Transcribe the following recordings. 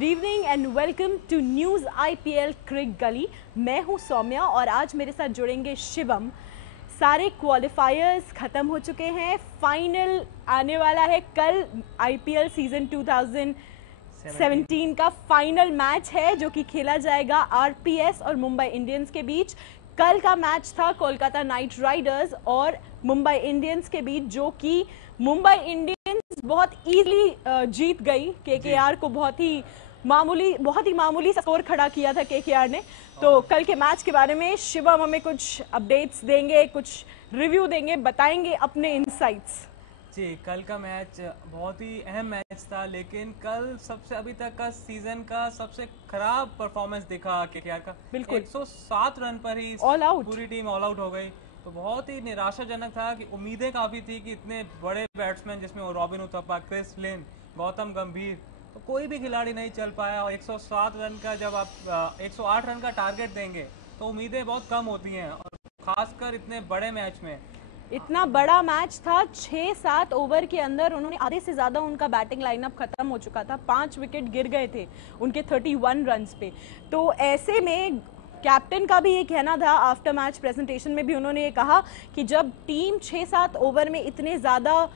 Good evening and welcome to news IPL cric गली। मैं हूं सौम्या और आज मेरे साथ जुड़ेंगे शिवम। सारे क्वालिफायर्स ख़त्म हो चुके हैं, फाइनल आने वाला है कल। आईपीएल सीज़न 2017 का फाइनल मैच है जो कि खेला जाएगा आरपीएस और मुंबई इंडियंस के बीच। कल का मैच था कोलकाता नाइट राइडर्स और मुंबई इंडियंस के बीच, जो कि मुंबई इंडियंस बहुत इजीली जीत गई। केकेआर को बहुत ही मामूली स्कोर खड़ा किया था केकेआर ने। तो कल के मैच के बारे में शिवम हमें कुछ अपडेट्स देंगे, कुछ रिव्यू देंगे, बताएंगे अपने इनसाइट्स। जी, कल का मैच बहुत ही अहम मैच था, लेकिन कल सबसे अभी तक का सीजन का सबसे खराब परफॉर्मेंस दिखा केकेआर का। बिल्कुल 107 रन पर ही ऑल आउट, पूरी टीम ऑल आउट हो गई। तो बहुत ही निराशाजनक था कि उम्मीदें काफी थी कि इतने बड़े बैट्समैन जिसमें रॉबिन उथप्पा, क्रिस लिन, गौतम गंभीर, तो कोई भी खिलाड़ी नहीं चल पाया। और 107 रन का जब आप 108 रन का टारगेट देंगे तो उम्मीदें बहुत कम होती हैं, और खासकर इतने बड़े मैच में। इतना बड़ा मैच था, 6-7 ओवर के अंदर उन्होंने आधे से ज्यादा उनका बैटिंग लाइनअप खत्म हो चुका था। 5 विकेट गिर गए थे उनके 31 रन्स पे। तो ऐसे में कैप्टन का भी ये कहना था, आफ्टर मैच प्रेजेंटेशन में भी उन्होंने ये कहा कि जब टीम 6-7 ओवर में इतने ज़्यादा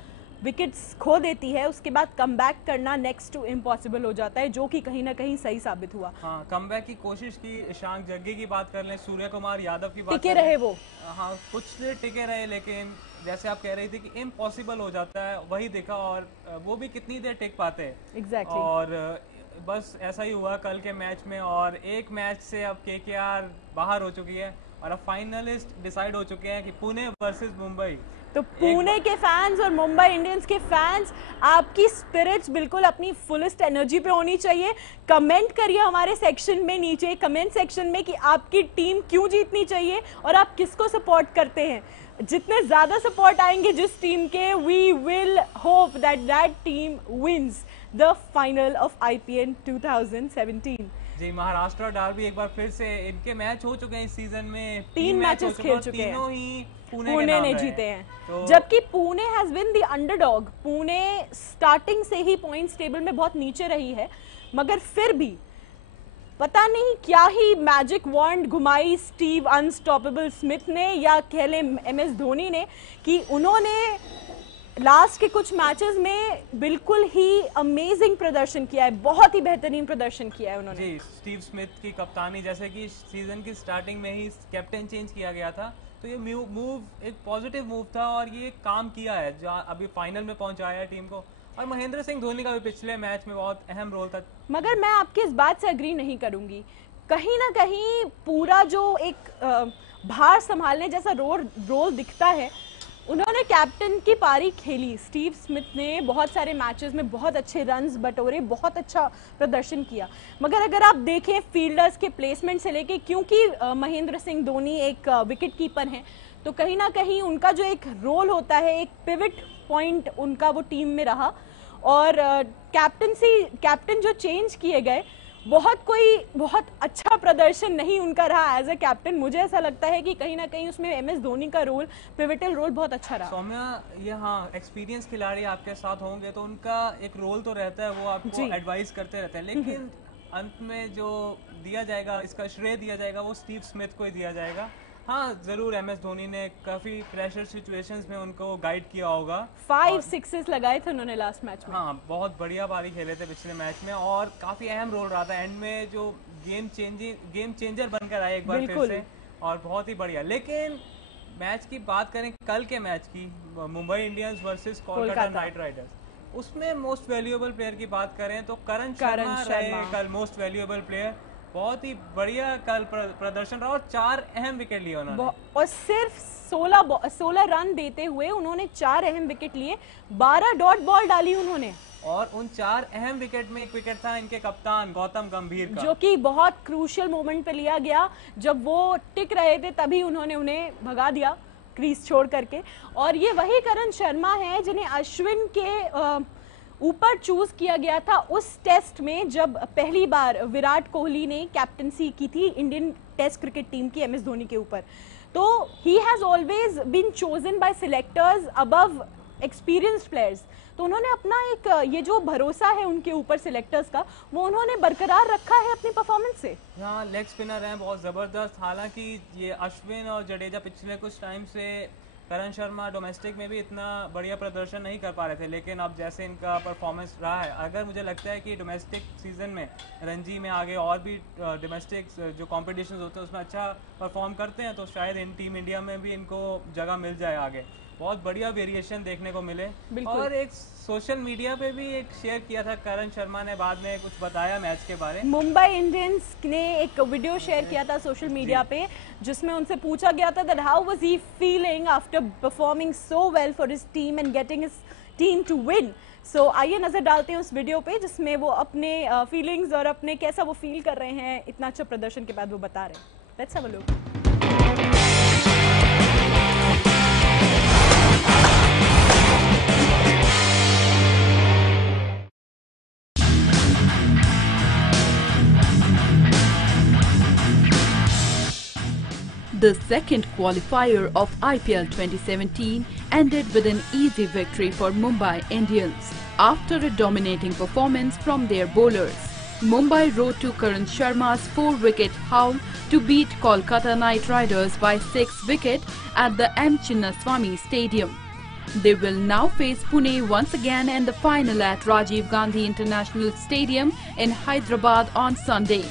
विकेट्स खो देती है, उसके बाद कमबैक करना नेक्स्ट टू इम्पॉसिबल हो जाता है, जो कि कहीं ना कहीं सही साबित हुआ। हाँ, कमबैक की कोशिश की। ईशान जग्गी की बात कर लें, सूर्य कुमार यादव की बात टिके रहे वो। हाँ, कुछ देर टिके रहे, लेकिन जैसे आप कह रही थी कि इम्पॉसिबल हो जाता है, वही देखा। और वो भी कितनी देर टिक पाते हैं। एग्जैक्टली। और बस ऐसा ही हुआ कल के मैच में। और एक मैच से अब केकेआर बाहर हो चुकी है और अब फाइनलिस्ट डिसाइड हो चुके हैं कि पुणे वर्सेस मुंबई। तो पुणे के फैंस और मुंबई इंडियंस के फैंस, आपकी स्पिरिट्स बिल्कुल अपनी फुलेस्ट एनर्जी पे होनी चाहिए। कमेंट करिए हमारे सेक्शन में, नीचे कमेंट सेक्शन में, कि आपकी टीम क्यों जीतनी चाहिए और आप किसको सपोर्ट करते हैं। जितने ज्यादा सपोर्ट आएंगे जिस टीम के, we will hope that team wins the final of IPL 2017। जी, महाराष्ट्र और डार्बी एक बार फिर से इनके मैच हो चुके हैं इस सीजन में। 3 मैचेस खेल चुके हैं, तीनों ही पुणे ने जीते हैं। तो जबकि Pune has been the underdog. Pune starting से ही पॉइंट्स टेबल में बहुत नीचे रही है, मगर फिर भी पता नहीं क्या ही मैजिक वॉन्ड घुमाई स्टीव अनस्टॉपेबल स्मिथ ने, या कह लें एमएस धोनी ने, कि उन्होंने लास्ट के कुछ मैचेस में बिल्कुल ही अमेजिंग प्रदर्शन किया है। बहुत ही बेहतरीन प्रदर्शन किया है उन्होंने। जी, स्टीव स्मिथ की कप्तानी, जैसे कि सीजन की स्टार्टिंग में ही कैप्टन चेंज किया गया था, तो ये मूव एक पॉजिटिव मूव था और ये काम किया है, जो अभी फाइनल में पहुंचाया है टीम को। और महेंद्र सिंह धोनी का भी पिछले मैच में बहुत अहम रोल था। मगर मैं आपकी इस बात से एग्री नहीं करूंगी। कहीं ना कहीं पूरा जो एक भार संभालने जैसा रोल दिखता है, उन्होंने कैप्टन की पारी खेली। स्टीव स्मिथ ने बहुत सारे मैचेस में बहुत अच्छे रन्स बटोरे, बहुत अच्छा प्रदर्शन किया। मगर अगर आप देखें फील्डर्स के प्लेसमेंट से लेके, क्योंकि महेंद्र सिंह धोनी एक विकेट कीपर हैं, तो कहीं ना कहीं उनका जो एक रोल होता है, एक पिवट पॉइंट उनका वो टीम में रहा। और कैप्टन जो चेंज किए गए, बहुत अच्छा प्रदर्शन नहीं उनका रहा एज ए कैप्टन। मुझे ऐसा लगता है कि कहीं ना कहीं उसमें एमएस धोनी का रोल, पिवटल रोल बहुत अच्छा रहा। सौम्या, ये हाँ, एक्सपीरियंस खिलाड़ी आपके साथ होंगे तो उनका एक रोल तो रहता है, वो आपको एडवाइस करते रहते हैं, लेकिन अंत में जो दिया जाएगा, इसका श्रेय दिया जाएगा, वो स्टीव स्मिथ को ही दिया जाएगा। हाँ, जरूर एमएस धोनी ने काफी प्रेशर सिचुएशंस में उनको गाइड किया होगा। 5 सिक्सेस लगाए थे उन्होंने लास्ट मैच में। हाँ, बहुत बढ़िया पारी खेले थे पिछले मैच में, और काफी अहम रोल रहा था एंड में, जो गेम चेंजर बनकर आए एक बार फिर से, और बहुत ही बढ़िया। लेकिन मैच की बात करें, कल के मैच की, Mumbai Indians versus Kolkata night Riders, उसमें मोस्ट वैल्यूएबल प्लेयर की बात करें तो करण शर्मा रहे कल मोस्ट वैल्यूएबल प्लेयर। बहुत ही बढ़िया कल प्रदर्शन रहा और 4 अहम विकेट लिए उन्होंने, और सिर्फ 16 रन देते हुए उन्होंने 4 अहम विकेट लिए। 12 डॉट बॉल डाली उन्होंने, और उन 4 अहम विकेट में एक विकेट था इनके कप्तान गौतम गंभीर का, जो कि बहुत क्रूशियल मोमेंट पे लिया गया। जब वो टिक रहे थे तभी उन्होंने उन्हें भगा दिया क्रीज छोड़ करके। और ये वही करण शर्मा है जिन्हें अश्विन के ऊपर चूज किया गया था उस टेस्ट में, जब पहली बार विराट कोहली ने कैप्टनसी की थी इंडियन टेस्ट क्रिकेट टीम की एमएस धोनी के ऊपर। तो he has always been chosen by selectors above experienced players, तो उन्होंने अपना एक ये जो भरोसा है उनके ऊपर सिलेक्टर्स का, वो उन्होंने बरकरार रखा है अपनी परफॉर्मेंस से। हाँ, लेग स्पिनर हैं बहुत ज़बरदस्त। हालांकि ये अश्विन और जडेजा पिछले कुछ टाइम से, करण शर्मा डोमेस्टिक में भी इतना बढ़िया प्रदर्शन नहीं कर पा रहे थे, लेकिन अब जैसे इनका परफॉर्मेंस रहा है, अगर मुझे लगता है कि डोमेस्टिक सीजन में, रणजी में आगे और भी डोमेस्टिक जो कॉम्पिटिशन होते हैं उसमें अच्छा परफॉर्म करते हैं, तो शायद इन टीम इंडिया में भी इनको जगह मिल जाए आगे, बहुत बढ़िया वेरिएशन देखने को मिले। और एक सोशल मीडिया पे भी एक शेयर किया था करण शर्मा ने, बाद में कुछ बताया मैच के बारे में। मुंबई इंडियंस ने एक वीडियो शेयर किया था सोशल मीडिया पे, जिसमें उनसे पूछा गया था that how was he feeling after performing so well for his team and getting his team to win. So आइए नजर डालते हैं उस वीडियो पे, जिसमें वो अपने फीलिंग्स और अपने कैसा वो फील कर रहे हैं इतना अच्छा प्रदर्शन के बाद वो बता रहे हैं। Let's have a look. The second qualifier of IPL 2017 ended with an easy victory for Mumbai Indians. After a dominating performance from their bowlers, Mumbai rode to Karan Sharma's 4-wicket haul to beat Kolkata Knight Riders by 6 wickets at the M. Chinnaswamy Stadium. They will now face Pune once again in the final at Rajiv Gandhi International Stadium in Hyderabad on Sunday.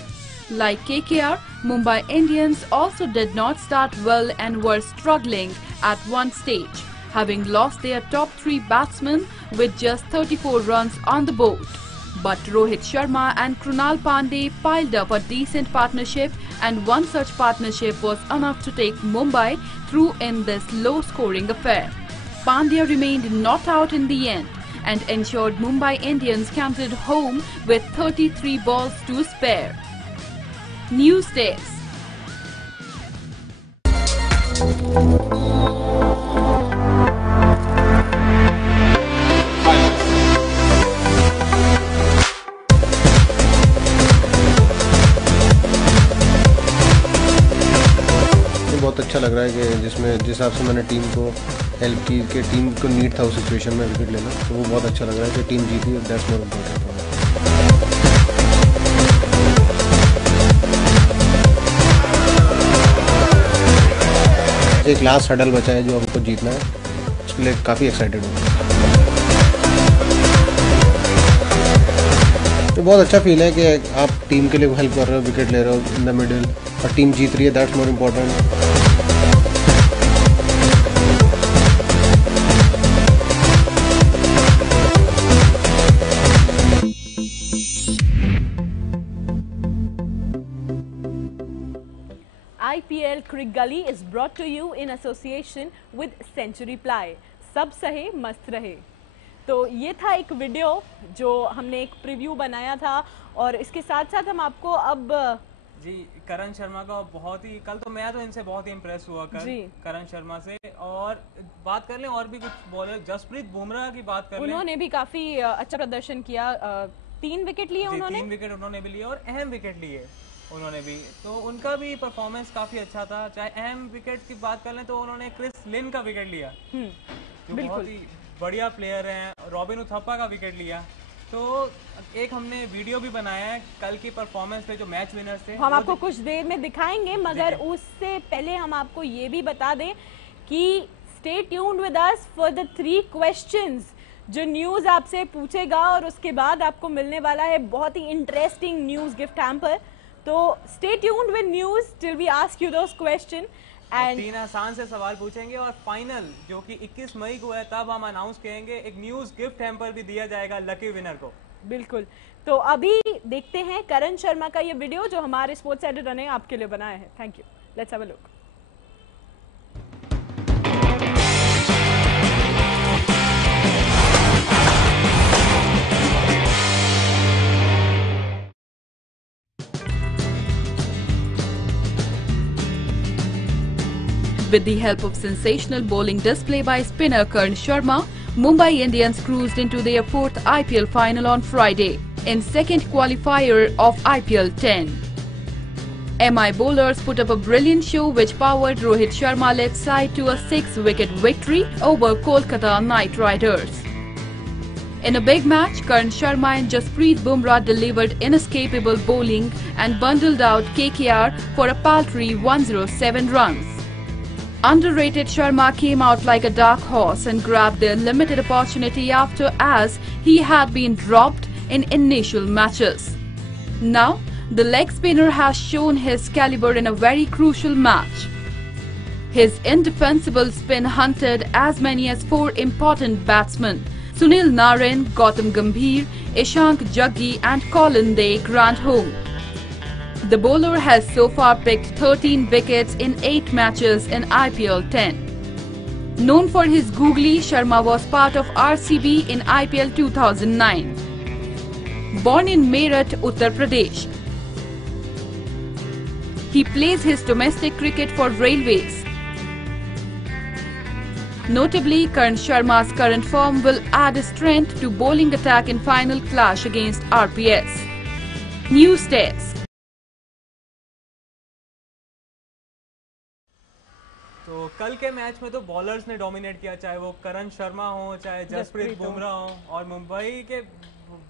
Like KKR, Mumbai Indians also did not start well and were struggling at one stage, having lost their top 3 batsmen with just 34 runs on the board. But Rohit Sharma and Krunal Pandey piled up a decent partnership, and one such partnership was enough to take Mumbai through in this low-scoring affair. Pandya remained not out in the end and ensured Mumbai Indians cantered home with 33 balls to spare. News Desk. बहुत अच्छा लग रहा है कि जिस हिसाब से मैंने टीम को हेल्प की, कि टीम को नीड था उस सिचुएशन में विकेट लेना, तो वो बहुत अच्छा लग रहा है कि टीम जीती। That's more important. एक लास्ट हडल बचा है जो हमको जीतना है, उसके लिए काफ़ी एक्साइटेड हूँ। तो बहुत अच्छा फील है कि आप टीम के लिए हेल्प कर रहे हो, विकेट ले रहे हो इन द मिडिल, और टीम जीत रही है। That's more important. IPL Crick Gully is brought to you in association with Century Ply. सब सहे मस्त रहे। तो ये था एक वीडियो जो हमने एक प्रीव्यू बनाया था, और इसके साथ साथ हम आपको अब जी करण शर्मा का बहुत ही, कल तो मैं तो इनसे बहुत ही इम्प्रेस हुआ करण शर्मा से। और बात कर लें और भी कुछ बॉलर, जसप्रीत बुमराह की बात कर लें, उन्होंने भी काफी अच्छा प्रदर्शन किया। 3 विकेट लिए उन्होंने, 3 विकेट उन्होंने भी लिए और अहम विकेट लिए उन्होंने भी, तो उनका भी परफॉर्मेंस काफी अच्छा था। चाहे अहम विकेट की बात कर लें तो उन्होंने क्रिस लिन का विकेट लिया, जो बहुत ही बढ़िया प्लेयर हैं। रॉबिन उथप्पा का विकेट लिया। तो एक हमने वीडियो भी बनाया है कल की परफॉर्मेंस पे, जो मैच विनर्स थे, हम आपको कुछ देर में दिखाएंगे, मगर उससे पहले हम आपको ये भी बता दें कि stay tuned with us for the 3 questions जो न्यूज आपसे पूछेगा, और उसके बाद आपको मिलने वाला है बहुत ही इंटरेस्टिंग न्यूज गिफ्ट हैम्पर। तो stay tuned with news till we ask you those question. And 3 आसान से सवाल पूछेंगे, और फाइनल जो कि 21 मई को है तब हम अनाउंस करेंगे, एक न्यूज गिफ्ट हैम्पर भी दिया जाएगा लकी विनर को। बिल्कुल। तो अभी देखते हैं करण शर्मा का ये वीडियो जो हमारे स्पोर्ट्स एडिटर ने आपके लिए बनाया है। Thank you. Let's have a look. With the help of sensational bowling display by spinner Karan Sharma, Mumbai Indians cruised into their 4th IPL final on Friday in second qualifier of IPL 10. MI bowlers put up a brilliant show which powered Rohit Sharma-led side to a 6-wicket victory over Kolkata Knight Riders. In a big match, Karan Sharma and Jasprit Bumrah delivered inescapable bowling and bundled out KKR for a paltry 107 runs. Underrated Sharma came out like a dark horse and grabbed the limited opportunity after, as he had been dropped in initial matches. Now, the leg spinner has shown his caliber in a very crucial match. His indefensible spin hunted as many as 4 important batsmen: Sunil Narine, Gautam Gambhir, Ishank Jaggi and Colin De Grandhomme. The bowler has so far picked 13 wickets in 8 matches in IPL 10. Known for his googly, Sharma was part of RCB in IPL 2009. Born in Meerut, Uttar Pradesh, he plays his domestic cricket for Railways. Notably, Karan Sharma's current form will add strength to bowling attack in final clash against RPS. News Desk. तो कल के match में तो bowlers ने dominate किया, चाहे वो करण शर्मा हो, चाहे जसप्रीत बुमराह हो, और मुंबई के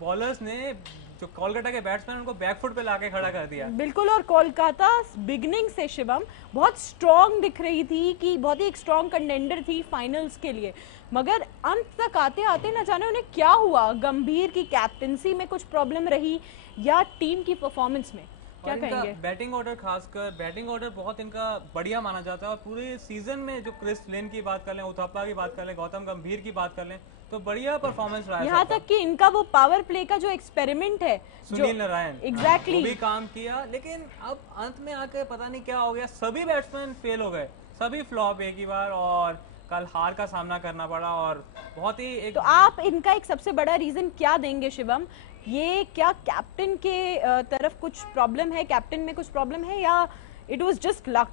बॉलर्स ने जो कोलकाता के बैट्समैन उनको बैकफुट पे लाके खड़ा कर दिया। बिल्कुल, और कोलकाता बिगनिंग से शिवम बहुत स्ट्रॉन्ग दिख रही थी कि बहुत ही एक स्ट्रॉन्ग कंटेंडर थी फाइनल्स के लिए, मगर अंत तक आते आते न जाने उन्हें क्या हुआ। गंभीर की कैप्टनसी में कुछ प्रॉब्लम रही या टीम की परफॉर्मेंस में, क्या कहेंगे? बैटिंग ऑर्डर, खासकर बैटिंग ऑर्डर बहुत इनका बढ़िया माना जाता है, और पूरे सीजन में जो क्रिस लिन की बात कर लें, उथप्पा की बात कर लें, गौतम गंभीर की बात कर लें, तो बढ़िया परफॉर्मेंस रहा है। यहाँ तक कि इनका वो पावर प्ले का जो एक्सपेरिमेंट है, सुनील नारायण, एग्जैक्टली वो भी काम किया, लेकिन अब अंत में आके पता नहीं क्या हो गया, सभी बैट्समैन फेल हो गए, सभी फ्लॉप एक ही बार, और कल हार का सामना करना पड़ा। और बहुत ही एक... तो आप इनका एक सबसे बड़ा रीजन क्या देंगे शिवम? ये क्या कैप्टन के तरफ कुछ प्रॉब्लम है, कैप्टन में कुछ प्रॉब्लम है, या it was just luck?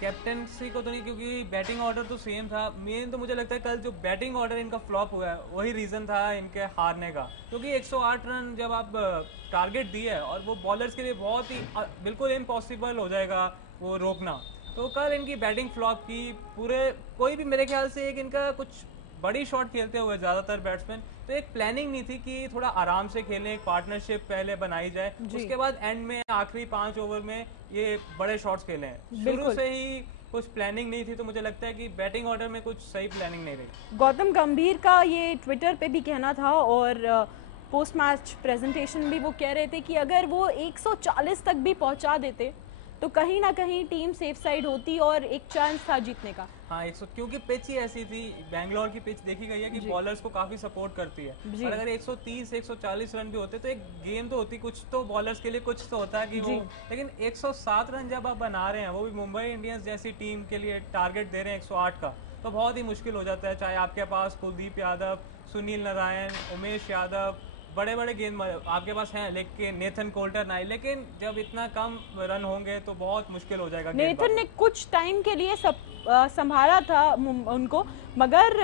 Captaincy को तो नहीं, क्योंकि बैटिंग ऑर्डर तो सेम था। मेन तो मुझे लगता है कल जो बैटिंग ऑर्डर इनका फ्लॉप हुआ है वही रीजन था इनके हारने का, क्योंकि 108 रन जब आप टारगेट दिए है और वो बॉलर्स के लिए बहुत ही बिल्कुल इम्पॉसिबल हो जाएगा वो रोकना, तो कल इनकी बैटिंग फ्लॉप की। पूरे कोई भी मेरे ख्याल से एक इनका कुछ बड़ी शॉट खेलते हुए ज्यादातर बैट्समैन, तो एक प्लानिंग नहीं थी कि थोड़ा आराम से खेलें, एक पार्टनरशिप पहले बनाई जाए, उसके बाद एंड में आखिरी 5 ओवर में ये बड़े शॉट्स खेलें। शुरू से ही कुछ प्लानिंग नहीं थी, तो मुझे लगता है कि बैटिंग ऑर्डर में कुछ सही प्लानिंग नहीं रही। गौतम गंभीर का ये ट्विटर पे भी कहना था, और पोस्ट मैच प्रेजेंटेशन भी वो कह रहे थे कि अगर वो 140 तक भी पहुंचा देते तो कहीं ना कहीं टीम सेफ साइड होती और एक चांस था जीतने का। हाँ, 100, क्योंकि पिच ही ऐसी थी, बैंगलोर की पिच देखी गई है कि बॉलर्स को काफी सपोर्ट करती है, और अगर 130 140 रन भी होते तो एक गेम तो होती, कुछ तो बॉलर्स के लिए कुछ तो होता है कि वो, लेकिन 107 रन जब आप बना रहे हैं, वो भी मुंबई इंडियंस जैसी टीम के लिए टारगेट दे रहे हैं 108 का, तो बहुत ही मुश्किल हो जाता है। चाहे आपके पास कुलदीप यादव, सुनील नारायण, उमेश यादव, बड़े बड़े गेंद आपके पास हैं, लेकिन नेथन कोल्टर नहीं, लेकिन जब इतना कम रन होंगे तो बहुत मुश्किल हो जाएगा। नेथन ने कुछ टाइम के लिए संभाला था उनको, मगर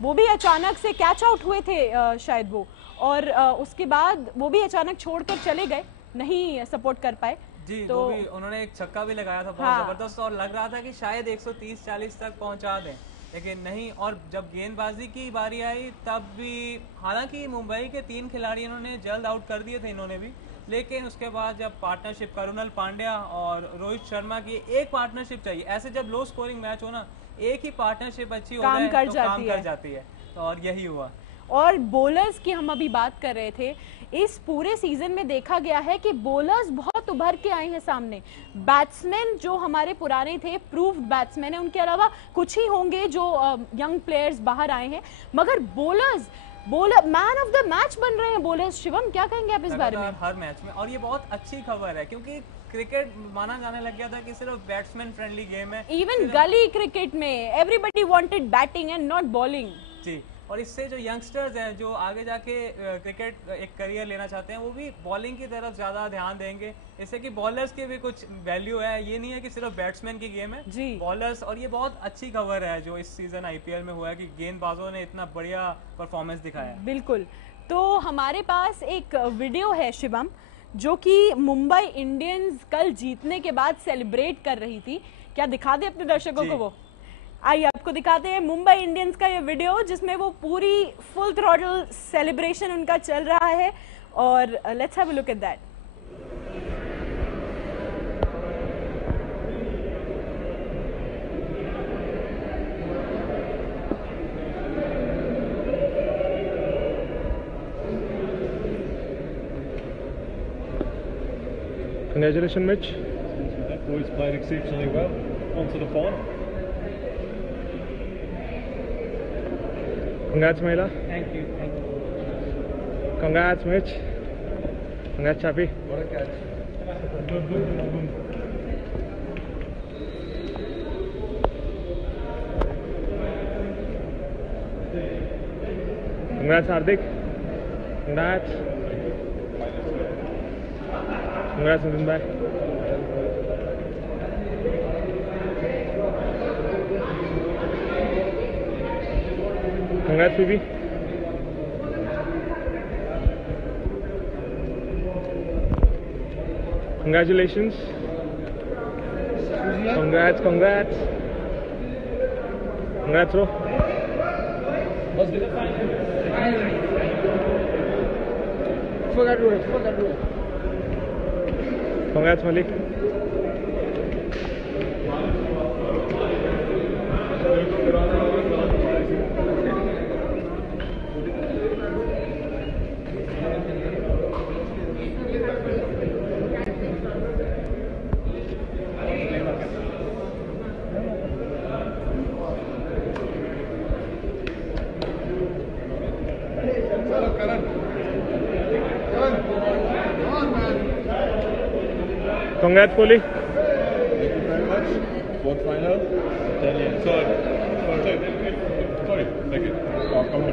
वो भी अचानक से कैच आउट हुए थे शायद वो, और उसके बाद वो भी अचानक छोड़कर चले गए, नहीं सपोर्ट कर पाए जी। तो वो भी उन्होंने एक छक्का भी लगाया था बहुत जबरदस्त, और लग रहा था कि शायद 130-40 तक पहुंचा दें, लेकिन नहीं। और जब गेंदबाजी की बारी आई तब भी, हालांकि मुंबई के 3 खिलाड़ी इन्होंने जल्द आउट कर दिए थे इन्होंने भी, लेकिन उसके बाद जब पार्टनरशिप करुणल पांड्या और रोहित शर्मा की एक पार्टनरशिप चाहिए, ऐसे जब लो स्कोरिंग मैच हो ना, एक ही पार्टनरशिप अच्छी हो जाए तो काम कर जाती है, तो और यही हुआ। और बॉलर्स की हम अभी बात कर रहे थे, इस पूरे सीजन में देखा गया है कि बॉलर्स बहुत उभर के आए हैं सामने। बैट्समैन जो हमारे पुराने थे, प्रूव्ड बैट्समैन है, उनके अलावा कुछ ही होंगे जो यंग प्लेयर्स बाहर आए हैं, मगर bowler man of the match बन रहे हैं बॉलर्स। शिवम, क्या कहेंगे आप इस बारे में? हर मैच में, और ये बहुत अच्छी खबर है, क्योंकि क्रिकेट माना जाने लग गया था कि सिर्फ बैट्समैन फ्रेंडली गेम है। इवन गली क्रिकेट में everybody wanted batting and not bowling. जी, और इससे जो यंगस्टर्स हैं जो आगे जाके क्रिकेट एक करियर लेना चाहते हैं, वो भी बॉलिंग की तरफ ज्यादा ध्यान देंगे, इससे कि बॉलर्स की भी कुछ वैल्यू है। ये नहीं है कि सिर्फ बैट्समैन की गेम है, बॉलर्स। और ये बहुत अच्छी खबर है जो इस सीजन आईपीएल में हुआ है कि गेंदबाजों ने इतना बढ़िया परफॉर्मेंस दिखाया है। बिल्कुल। तो हमारे पास एक वीडियो है शिवम, जो कि मुंबई इंडियंस कल जीतने के बाद सेलिब्रेट कर रही थी। क्या दिखा दे अपने दर्शकों को वो? आइए आपको दिखाते हैं मुंबई इंडियंस का ये वीडियो जिसमें वो पूरी फुल थ्रॉटल सेलिब्रेशन उनका चल रहा है और let's have a look at that. Congratulations, Mitch. Boys played exceptionally well. On to the final. Congrats, Mahila. Thank you. Congrats, Mitch. Congrats, Chappy. What a catch. Congrats, Hardik. Congrats. Congrats, Nitin bhai. Congrats, Phoebe. Congratulations. Congrats. Congrats, bro. Congrats, Malik. Congrats, Kohli. Thank you very much. What final? Italian. Sorry. Thank you. Come on,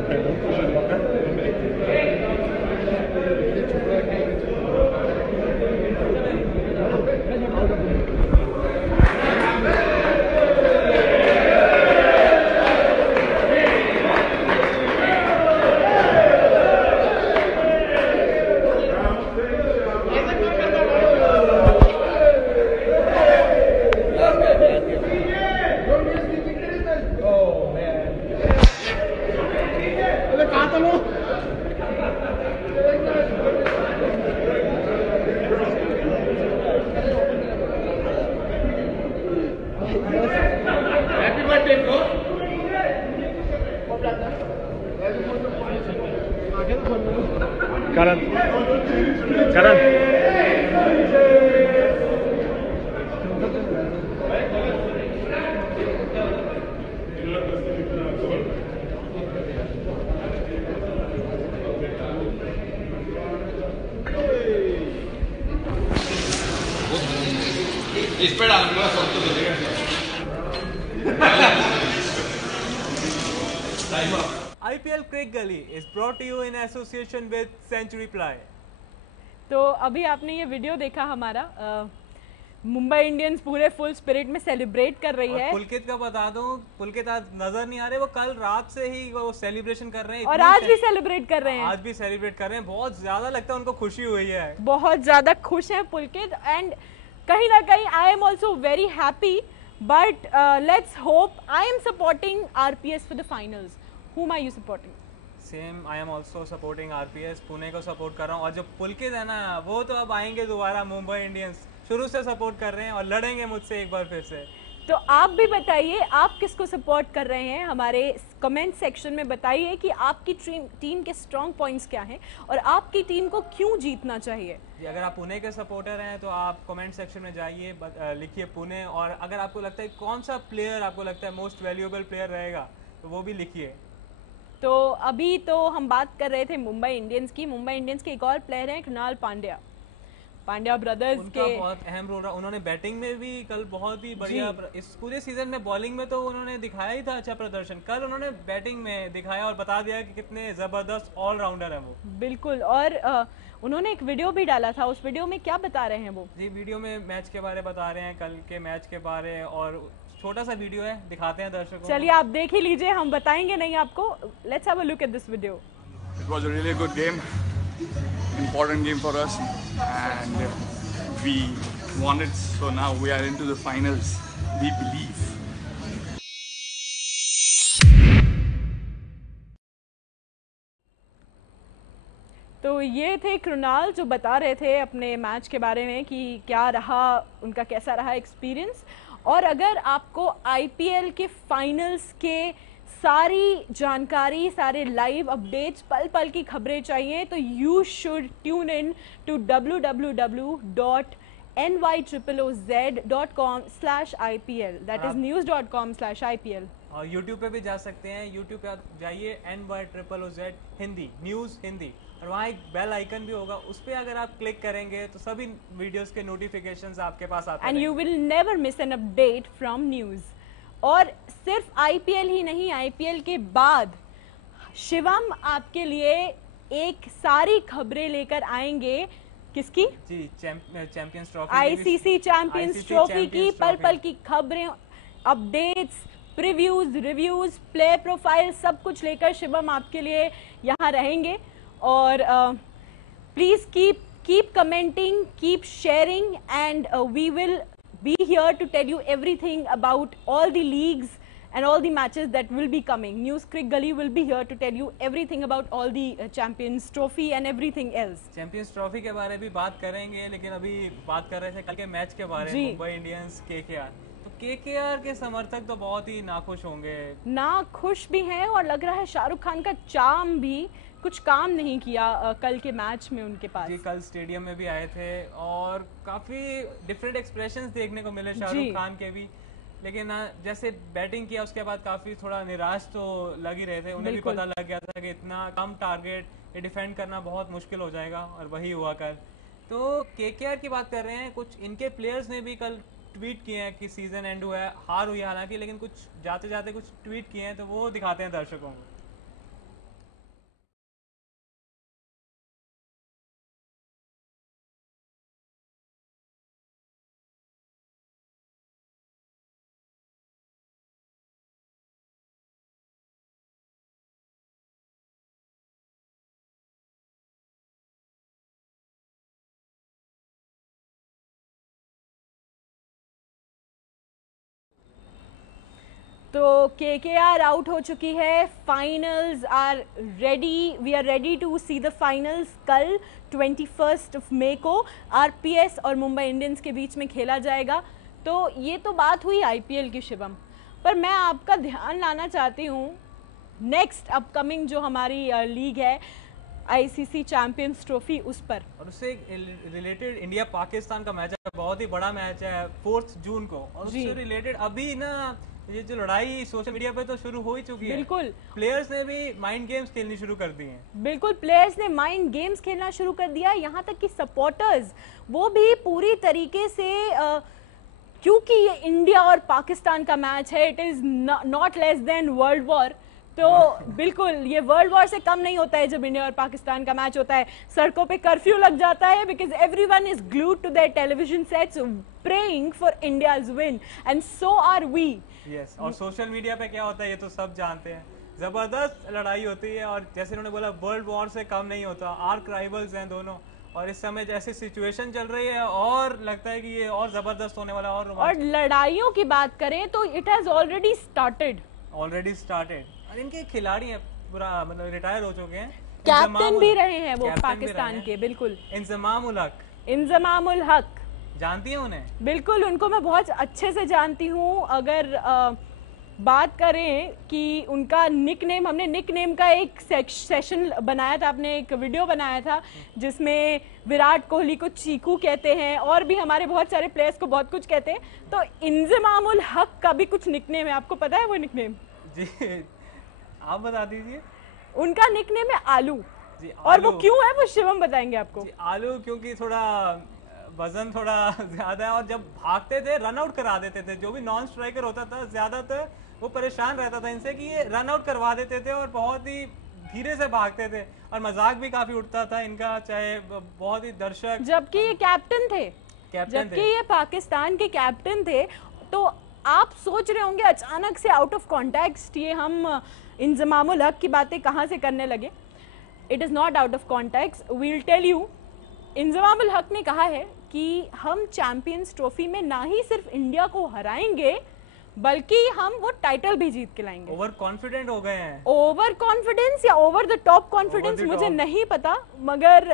Karan. Espera, alguna foto de IPL Cricket Gully is brought to you in association with Century Ply. तो अभी आपने ये video देखा हमारा Mumbai Indians पूरे full spirit में celebrate कर रही है। पुलकित का बता दूं, पुलकित आज नजर नहीं आ रहे, वो कल रात से ही वो सेलिब्रेशन कर रहे हैं और आज भी सेलिब्रेट कर रहे हैं। आज भी सेलिब्रेट कर रहे हैं, बहुत ज्यादा लगता है उनको खुशी हुई है, बहुत ज्यादा खुश हैं पुलकित एंड कहीं ना कहीं I am also very happy but let's hope I am supporting RPS for the finals. Whom are you supporting? Same I am also supporting RPS, Pune को सपोर्ट कर रहा हूँ। और जो पुलकित है ना, वो तो अब आएंगे दोबारा मुंबई इंडियंस, शुरू से सपोर्ट कर रहे हैं और लड़ेंगे मुझसे एक बार फिर से। तो आप भी बताइए आप किसको सपोर्ट कर रहे हैं, हमारे कमेंट सेक्शन में बताइए कि आपकी टीम के स्ट्रॉन्ग पॉइंट्स क्या हैं और आपकी टीम को क्यों जीतना चाहिए। अगर आप पुणे के सपोर्टर हैं तो आप कमेंट सेक्शन में जाइए, लिखिए पुणे, और अगर आपको लगता है कौन सा प्लेयर आपको लगता है मोस्ट वैल्यूएबल प्लेयर रहेगा तो वो भी लिखिए। तो अभी तो हम बात कर रहे थे मुंबई इंडियंस की। मुंबई इंडियंस के एक और प्लेयर हैं कृणाल पांड्या, पांड्या ब्रदर्स के बहुत अहम रोल रहा। उन्होंने बैटिंग में भी कल बहुत ही बढ़िया, इस पूरे सीजन में बॉलिंग में तो उन्होंने दिखाया ही था अच्छा प्रदर्शन, कल उन्होंने बैटिंग में दिखाया और बता दिया कि कितने जबरदस्त ऑलराउंडर हैं वो। बिल्कुल, और उन्होंने एक वीडियो भी डाला था, उस वीडियो में क्या बता रहे हैं वो? जी, वीडियो में मैच के बारे बता रहे हैं, कल के मैच के बारे, और छोटा सा वीडियो है, दिखाते हैं दर्शकों को। चलिए आप देख ही लीजिए, हम बताएंगे नहीं आपको। Let's have a look at this video. It was a really good game. important game for us, and we won it. So now we are into the finals. We believe. तो ये थे कृणाल जो बता रहे थे अपने मैच के बारे में कि क्या रहा उनका, कैसा रहा एक्सपीरियंस। और अगर आपको आईपीएल के फाइनल्स के सारी जानकारी, सारे लाइव अपडेट्स, पल पल की खबरें चाहिए तो you should tune in to www.nyoz.com/IPL, that is news.com/IPL। और YouTube पे भी जा सकते हैं, YouTube पे आप जाइए NYOOZ हिंदी, न्यूज़ हिंदी, और वहाँ एक बेल आइकन भी होगा, उस पर अगर आप क्लिक करेंगे तो सभी वीडियोस के नोटिफिकेशंस आपके पास आते हैं and you will never miss an update from news. और सिर्फ आईपीएल ही नहीं, आईपीएल के बाद शिवम आपके लिए एक सारी खबरें लेकर आएंगे। किसकी? जी, champions trophy, ICC champions trophy की पल पल की खबरें, updates, previews, reviews, player profile, सब कुछ लेकर शिवम आपके लिए यहाँ रहेंगे। और please keep commenting, keep sharing, and we will be here to tell you everything about all the leagues and all the matches that will be coming. News Crick Gully will be here to tell you everything about all the Champions Trophy and everything else. Champions trophy के बारे में भी बात करेंगे, लेकिन अभी बात कर रहे थे कल के मैच के बारे में, मुंबई इंडियंस केकेआर। तो केकेआर के समर्थक तो बहुत ही नाखुश होंगे, नाखुश भी हैं, और लग रहा है शाहरुख खान का चार्म भी कुछ काम नहीं किया कल के मैच में उनके पास। जी, कल स्टेडियम में भी आए थे और काफी डिफरेंट एक्सप्रेशंस देखने को मिले शाहरुख खान के भी, लेकिन जैसे बैटिंग किया उसके बाद काफी थोड़ा निराश तो लग ही रहे थे। उन्हें भी पता लग गया था कि इतना कम टारगेट ये डिफेंड करना बहुत मुश्किल हो जाएगा, और वही हुआ कल। तो केकेआर की बात कर रहे हैं, कुछ इनके प्लेयर्स ने भी कल ट्वीट किए हैं कि सीजन एंड हुआ है, हार हुई हालांकि, लेकिन कुछ जाते जाते कुछ ट्वीट किए हैं, तो वो दिखाते हैं दर्शकों को। तो केकेआर आउट हो चुकी है, finals are ready, we are ready to see the finals. कल 21 मई को आरपीएस और मुंबई इंडियंस के बीच में खेला जाएगा। तो ये तो बात हुई आईपीएल की शिवम, पर मैं आपका ध्यान लाना चाहती हूँ नेक्स्ट अपकमिंग जो हमारी लीग है आईसीसी चैंपियंस ट्रॉफी, उस पर। और उससे रिलेटेड इंडिया पाकिस्तान का मैच है, बहुत ही बड़ा मैच है 4 जून को, और उससे रिलेटेड अभी ना ये जो लड़ाई सोशल मीडिया पे तो शुरू हो ही चुकी है। बिल्कुल, प्लेयर्स ने भी माइंड गेम्स खेलनी शुरू कर दी हैं। बिल्कुल, प्लेयर्स ने माइंड गेम्स खेलना शुरू कर दिया, यहाँ तक कि सपोर्टर्स वो भी पूरी तरीके से क्योंकि ये इंडिया और पाकिस्तान का मैच है, it is not less than world war. तो बिल्कुल ये वर्ल्ड वॉर से कम नहीं होता है जब इंडिया और पाकिस्तान का मैच होता है। सड़कों पे कर्फ्यू लग जाता है because everyone is glued to their television sets praying for India's win, and so are we. Yes, और सोशल मीडिया पे क्या होता है ये तो सब जानते हैं, जबरदस्त लड़ाई होती है, और जैसे उन्होंने बोला वर्ल्ड वॉर से कम नहीं होता, आर्क राइवल्स हैं दोनों, और इस समय जैसे सिचुएशन चल रही है और लगता है कि ये और जबरदस्त होने वाला। और लड़ाइयों की बात करें तो इट हैज ऑलरेडी स्टार्टेड। और इनके खिलाड़ी हैं पूरा मतलब रिटायर हो चुके हैं, कैप्टन भी रहे हैं वो पाकिस्तान के। बिल्कुल, इंजमाम उल हक जानती है उन्हें? बिल्कुल, उनको मैं बहुत अच्छे से जानती हूँ। अगर बात करें कि उनका निकनेम, हमने निकनेम का एक सेशन बनाया था, आपने एक वीडियो बनाया था जिसमें विराट कोहली को चीकू कहते हैं और भी हमारे बहुत सारे प्लेयर्स को बहुत कुछ कहते हैं। तो इंजमाम उल हक का भी कुछ निकनेम है, आपको पता है वो निकनेम? जी आप बता दीजिए। उनका निकनेम है आलू। जी, और वो क्यों है वो शिवम बताएंगे आपको। आलू क्योंकि थोड़ा वजन थोड़ा ज्यादा है, और जब भागते थे रन आउट करा देते थे, जो भी नॉन स्ट्राइकर होता था ज्यादातर वो परेशान रहता था इनसे कि ये रन आउट करवा देते थे, और बहुत ही धीरे से भागते थे, और मजाक भी काफी उठता था इनका, चाहे बहुत ही दर्शक। जबकि ये कैप्टन थे, जबकि ये पाकिस्तान के कैप्टन थे। तो आप सोच रहे होंगे अचानक से आउट ऑफ कॉन्टेक्स्ट ये हम इंजमाम उल हक की बातें कहाँ से करने लगे। It is not out of context, we'll tell you. Inzamam ul Haq ने कहा है कि हम चैंपियंस ट्रॉफी में ना ही सिर्फ इंडिया को हराएंगे बल्कि हम वो टाइटल भी जीत के लाएंगे। ओवर कॉन्फिडेंट हो गए हैं। ओवर कॉन्फिडेंस या ओवर द टॉप कॉन्फिडेंस मुझे नहीं पता, मगर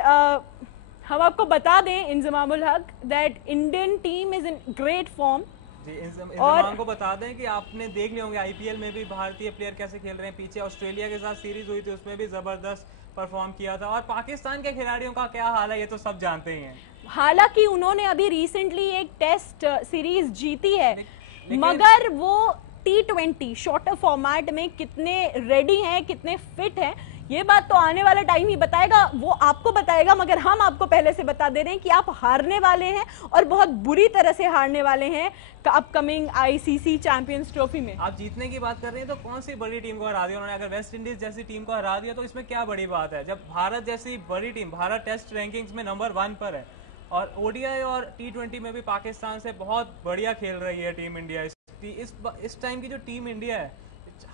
हम आपको बता दें इंजमाम उल हक that Indian team is in great form. Inzamam को बता दें कि आपने देख लिए होंगे आईपीएल में भी भारतीय प्लेयर कैसे खेल रहे हैं। पीछे ऑस्ट्रेलिया के साथ सीरीज हुई थी, उसमें भी जबरदस्त परफॉर्म किया था। और पाकिस्तान के खिलाड़ियों का क्या हाल है ये तो सब जानते ही हैं। हालांकि उन्होंने अभी रिसेंटली एक टेस्ट सीरीज जीती है, मगर वो T20 शॉर्टर फॉर्मेट में कितने रेडी हैं, कितने फिट हैं, ये बात तो आने वाला टाइम ही बताएगा। वो आपको बताएगा, मगर हम आपको पहले से बता दे रहे हैं कि आप हारने वाले हैं और बहुत बुरी तरह से हारने वाले हैं अपकमिंग आईसीसी चैंपियंस ट्रॉफी में। आप जीतने की बात कर रहे हैं तो कौन सी बड़ी टीम को हरा दिया उन्होंने? अगर वेस्ट इंडीज जैसी टीम को हरा दिया तो इसमें क्या बड़ी बात है? जब भारत जैसी बड़ी टीम, भारत टेस्ट रैंकिंग्स में नंबर 1 पर है और ओडीआई और T20 में भी पाकिस्तान से बहुत बढ़िया खेल रही है टीम इंडिया। इस टाइम की जो टीम इंडिया है,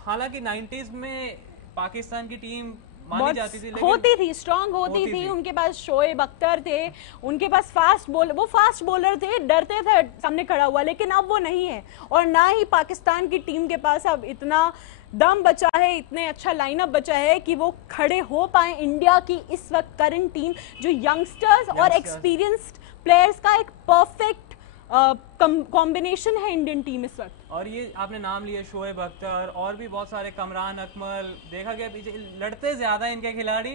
हालांकि 90s में पाकिस्तान की टीम मानी जाती थी, लेकिन होती थी, स्ट्रांग होती थी। उनके पास शोएब अख्तर थे, उनके पास वो फास्ट बॉलर थे, डरते थे सामने खड़ा हुआ, लेकिन अब वो नहीं है। और ना ही पाकिस्तान की टीम के पास अब इतना दम बचा है, इतने अच्छा लाइनअप बचा है कि वो खड़े हो पाए इंडिया की इस वक्त करंट टीम, जो यंगस्टर्स और एक्सपीरियंस्ड प्लेयर्स का एक परफेक्ट कॉम्बिनेशन है इंडियन टीम इस वक्त। और ये आपने नाम लिए शोएब अख्तर और भी बहुत सारे, कमरान अकमल, देखा गया पीछे लड़ते ज्यादा इनके खिलाड़ी,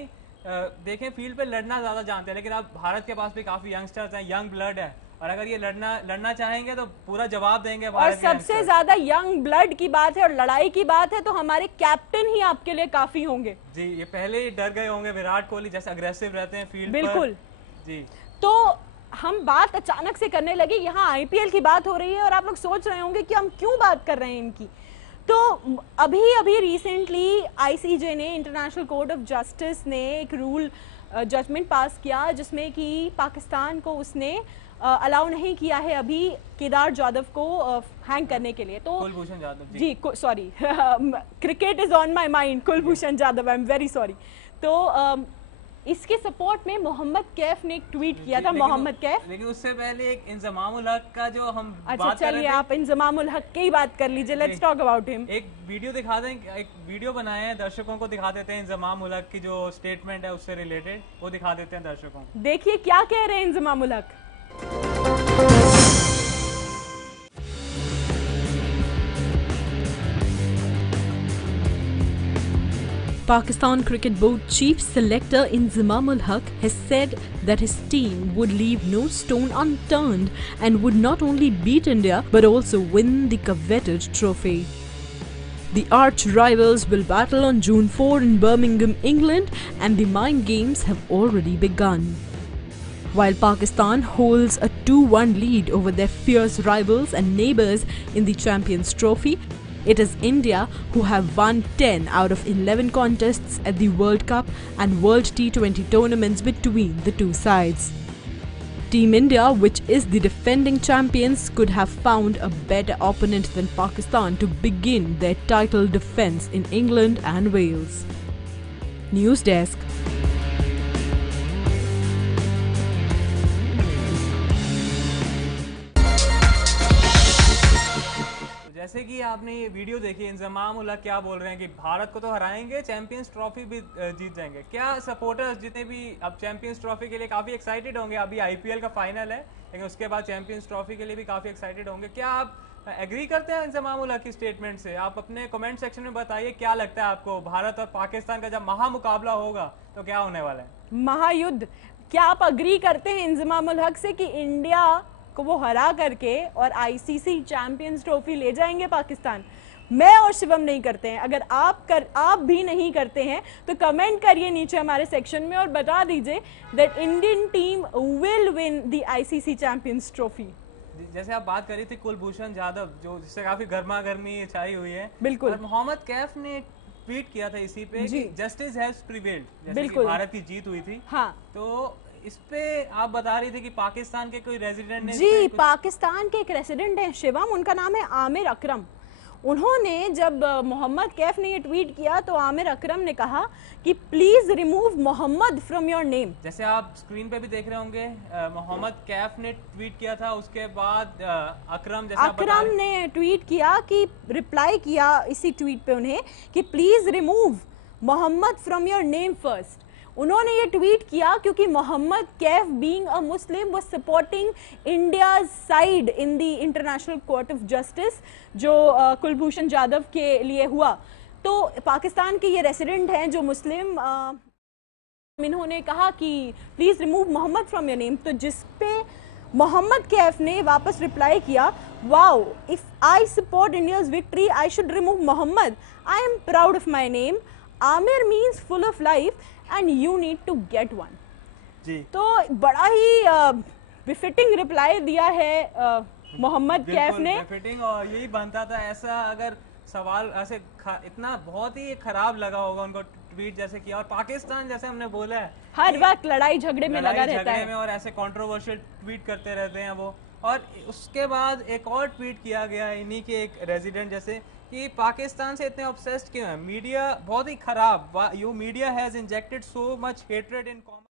देखें फील्ड पे लड़ना ज्यादा जानते हैं। लेकिन अब भारत के पास भी काफी यंगस्टर्स हैं, यंग ब्लड है, और अगर ये लड़ना चाहेंगे तो पूरा जवाब देंगे। और सबसे ज्यादा यंग ब्लड की बात है और लड़ाई की बात है तो हमारे कैप्टन ही आपके लिए काफी होंगे। जी, ये पहले ही डर गए होंगे विराट कोहली जैसे अग्रेसिव रहते हैं फील्ड पर। बिल्कुल जी। तो हम बात अचानक से करने लगे, यहाँ आईपीएल की बात हो रही है और आप लोग सोच रहे होंगे कि हम क्यों बात कर रहे हैं इनकी। तो अभी रिसेंटली आईसीजे ने, इंटरनेशनल कोर्ट ऑफ जस्टिस ने एक रूल जजमेंट पास किया जिसमें कि पाकिस्तान को उसने अलाउ नहीं किया है अभी केदार जाधव को हैंग करने के लिए। तो Kulbhushan Jadhav ji sorry cricket is on my mind, Kulbhushan Jadhav, I am very sorry. तो इसके सपोर्ट में मोहम्मद कैफ ने एक ट्वीट किया था। मोहम्मद कैफ, लेकिन उससे पहले एक इंजमाम उल हक का जो हम अच्छा चलिए आप इंजमाम उल हक की बात कर लीजिए, लेट्स टॉक अबाउट हिम। एक वीडियो दिखा दें, एक वीडियो बनाए हैं, दर्शकों को दिखा देते हैं इंजमाम उल हक की जो स्टेटमेंट है उससे रिलेटेड, वो दिखा देते हैं दर्शकों को। देखिए क्या कह रहे हैं इंजमाम उल हक। Pakistan Cricket Board Chief Selector Inzamam ul Haq has said that his team would leave no stone unturned and would not only beat India but also win the coveted trophy. The arch rivals will battle on June 4 in Birmingham, England, and the mind games have already begun. While Pakistan holds a 2-1 lead over their fierce rivals and neighbours in the Champions Trophy, it is India who have won 10 out of 11 contests at the World Cup and World T20 tournaments between the two sides. Team India, which is the defending champions, could have found a better opponent than Pakistan to begin their title defence in England and Wales. News Desk. जैसे कि आपने ये video देखी, इंजमाम उल हक क्या बोल रहे हैं कि भारत को तो हराएंगे, चैंपियंस ट्रॉफी भी जीत जाएंगे। क्या सपोर्टर्स जितने भी अब चैंपियंस ट्रॉफी के लिए काफी एक्साइटेड होंगे? अभी आईपीएल का फाइनल है लेकिन उसके बाद चैंपियंस ट्रॉफी के लिए भी काफी एक्साइटेड होंगे। क्या आप एग्री करते हैं इंजमाम उल हक की स्टेटमेंट से? आप अपने कमेंट सेक्शन में बताइए क्या लगता है आपको, भारत और पाकिस्तान का जब महामुकाबला होगा तो क्या होने वाला है? महायुद्ध। क्या आप अग्री करते हैं इंजमाम उल हक से कि इंडिया को वो हरा करके और आईसीसी चैंपियंस ट्रॉफी ले जाएंगे पाकिस्तान? मैं और शिवम नहीं करते हैं। अगर आप भी नहीं करते हैं तो कमेंट करिए नीचे हमारे सेक्शन में और बता दीजिए that Indian team will win the ICC champions trophy. जैसे आप बात करी थी कुलभूषण जाधव, जो जिससे काफी गर्मा गर्मी छाई हुई है। बिल्कुल। और मोहम्मद कैफ ने ट्वीट किया था इसी पे कि जस्टिस हैज प्रिवेल्ड, जैसे कि भारत की जीत हुई थी। हाँ, तो इस पे आप बता रही थी कि पाकिस्तान के कोई रेजिडेंट ने, जी पाकिस्तान के एक रेजिडेंट हैं शिवम, उनका नाम है आमिर अकरम। उन्होंने जब मोहम्मद कैफ ने ये ट्वीट किया तो आमिर अकरम ने कहा कि please remove Mohammad from your name. जैसे आप स्क्रीन पे भी देख रहे होंगे, मोहम्मद कैफ ने ट्वीट किया था, उसके बाद अकरम ने ट्वीट किया कि रिप्लाई किया इसी ट्वीट पे उन्हें कि please remove Mohammad from your name first. उन्होंने ये ट्वीट किया क्योंकि Mohammad Kaif being a Muslim was supporting India's side in the international court of justice, जो कुलभूषण जाधव के लिए हुआ। तो पाकिस्तान के ये रेसिडेंट हैं जो मुस्लिम, इन्होंने कहा कि please remove Mohammad from your name. तो जिस पे मोहम्मद कैफ ने वापस रिप्लाई किया, wow, if I support India's victory I should remove Mohammad, I am proud of my name, Aamir means full of life and you need to get one. जी, तो बड़ा ही befitting reply दिया है मोहम्मद कैफ ने। बिफिटिंग, और यही बनता था। ऐसा अगर सवाल ऐसे इतना बहुत ही खराब लगा होगा उनको ट्वीट जैसे किया। और पाकिस्तान जैसे हमने बोला है हर वक्त लड़ाई झगड़े में लगा रहता है और ऐसे कंट्रोवर्शियल ट्वीट करते रहते हैं वो। और उसके बाद एक और ट्वीट किया गया इन्हीं के एक रेजिडेंट जैसे कि पाकिस्तान से इतने ऑब्सेस्ड क्यों है, मीडिया बहुत ही खराब, you media has injected so much hatred in common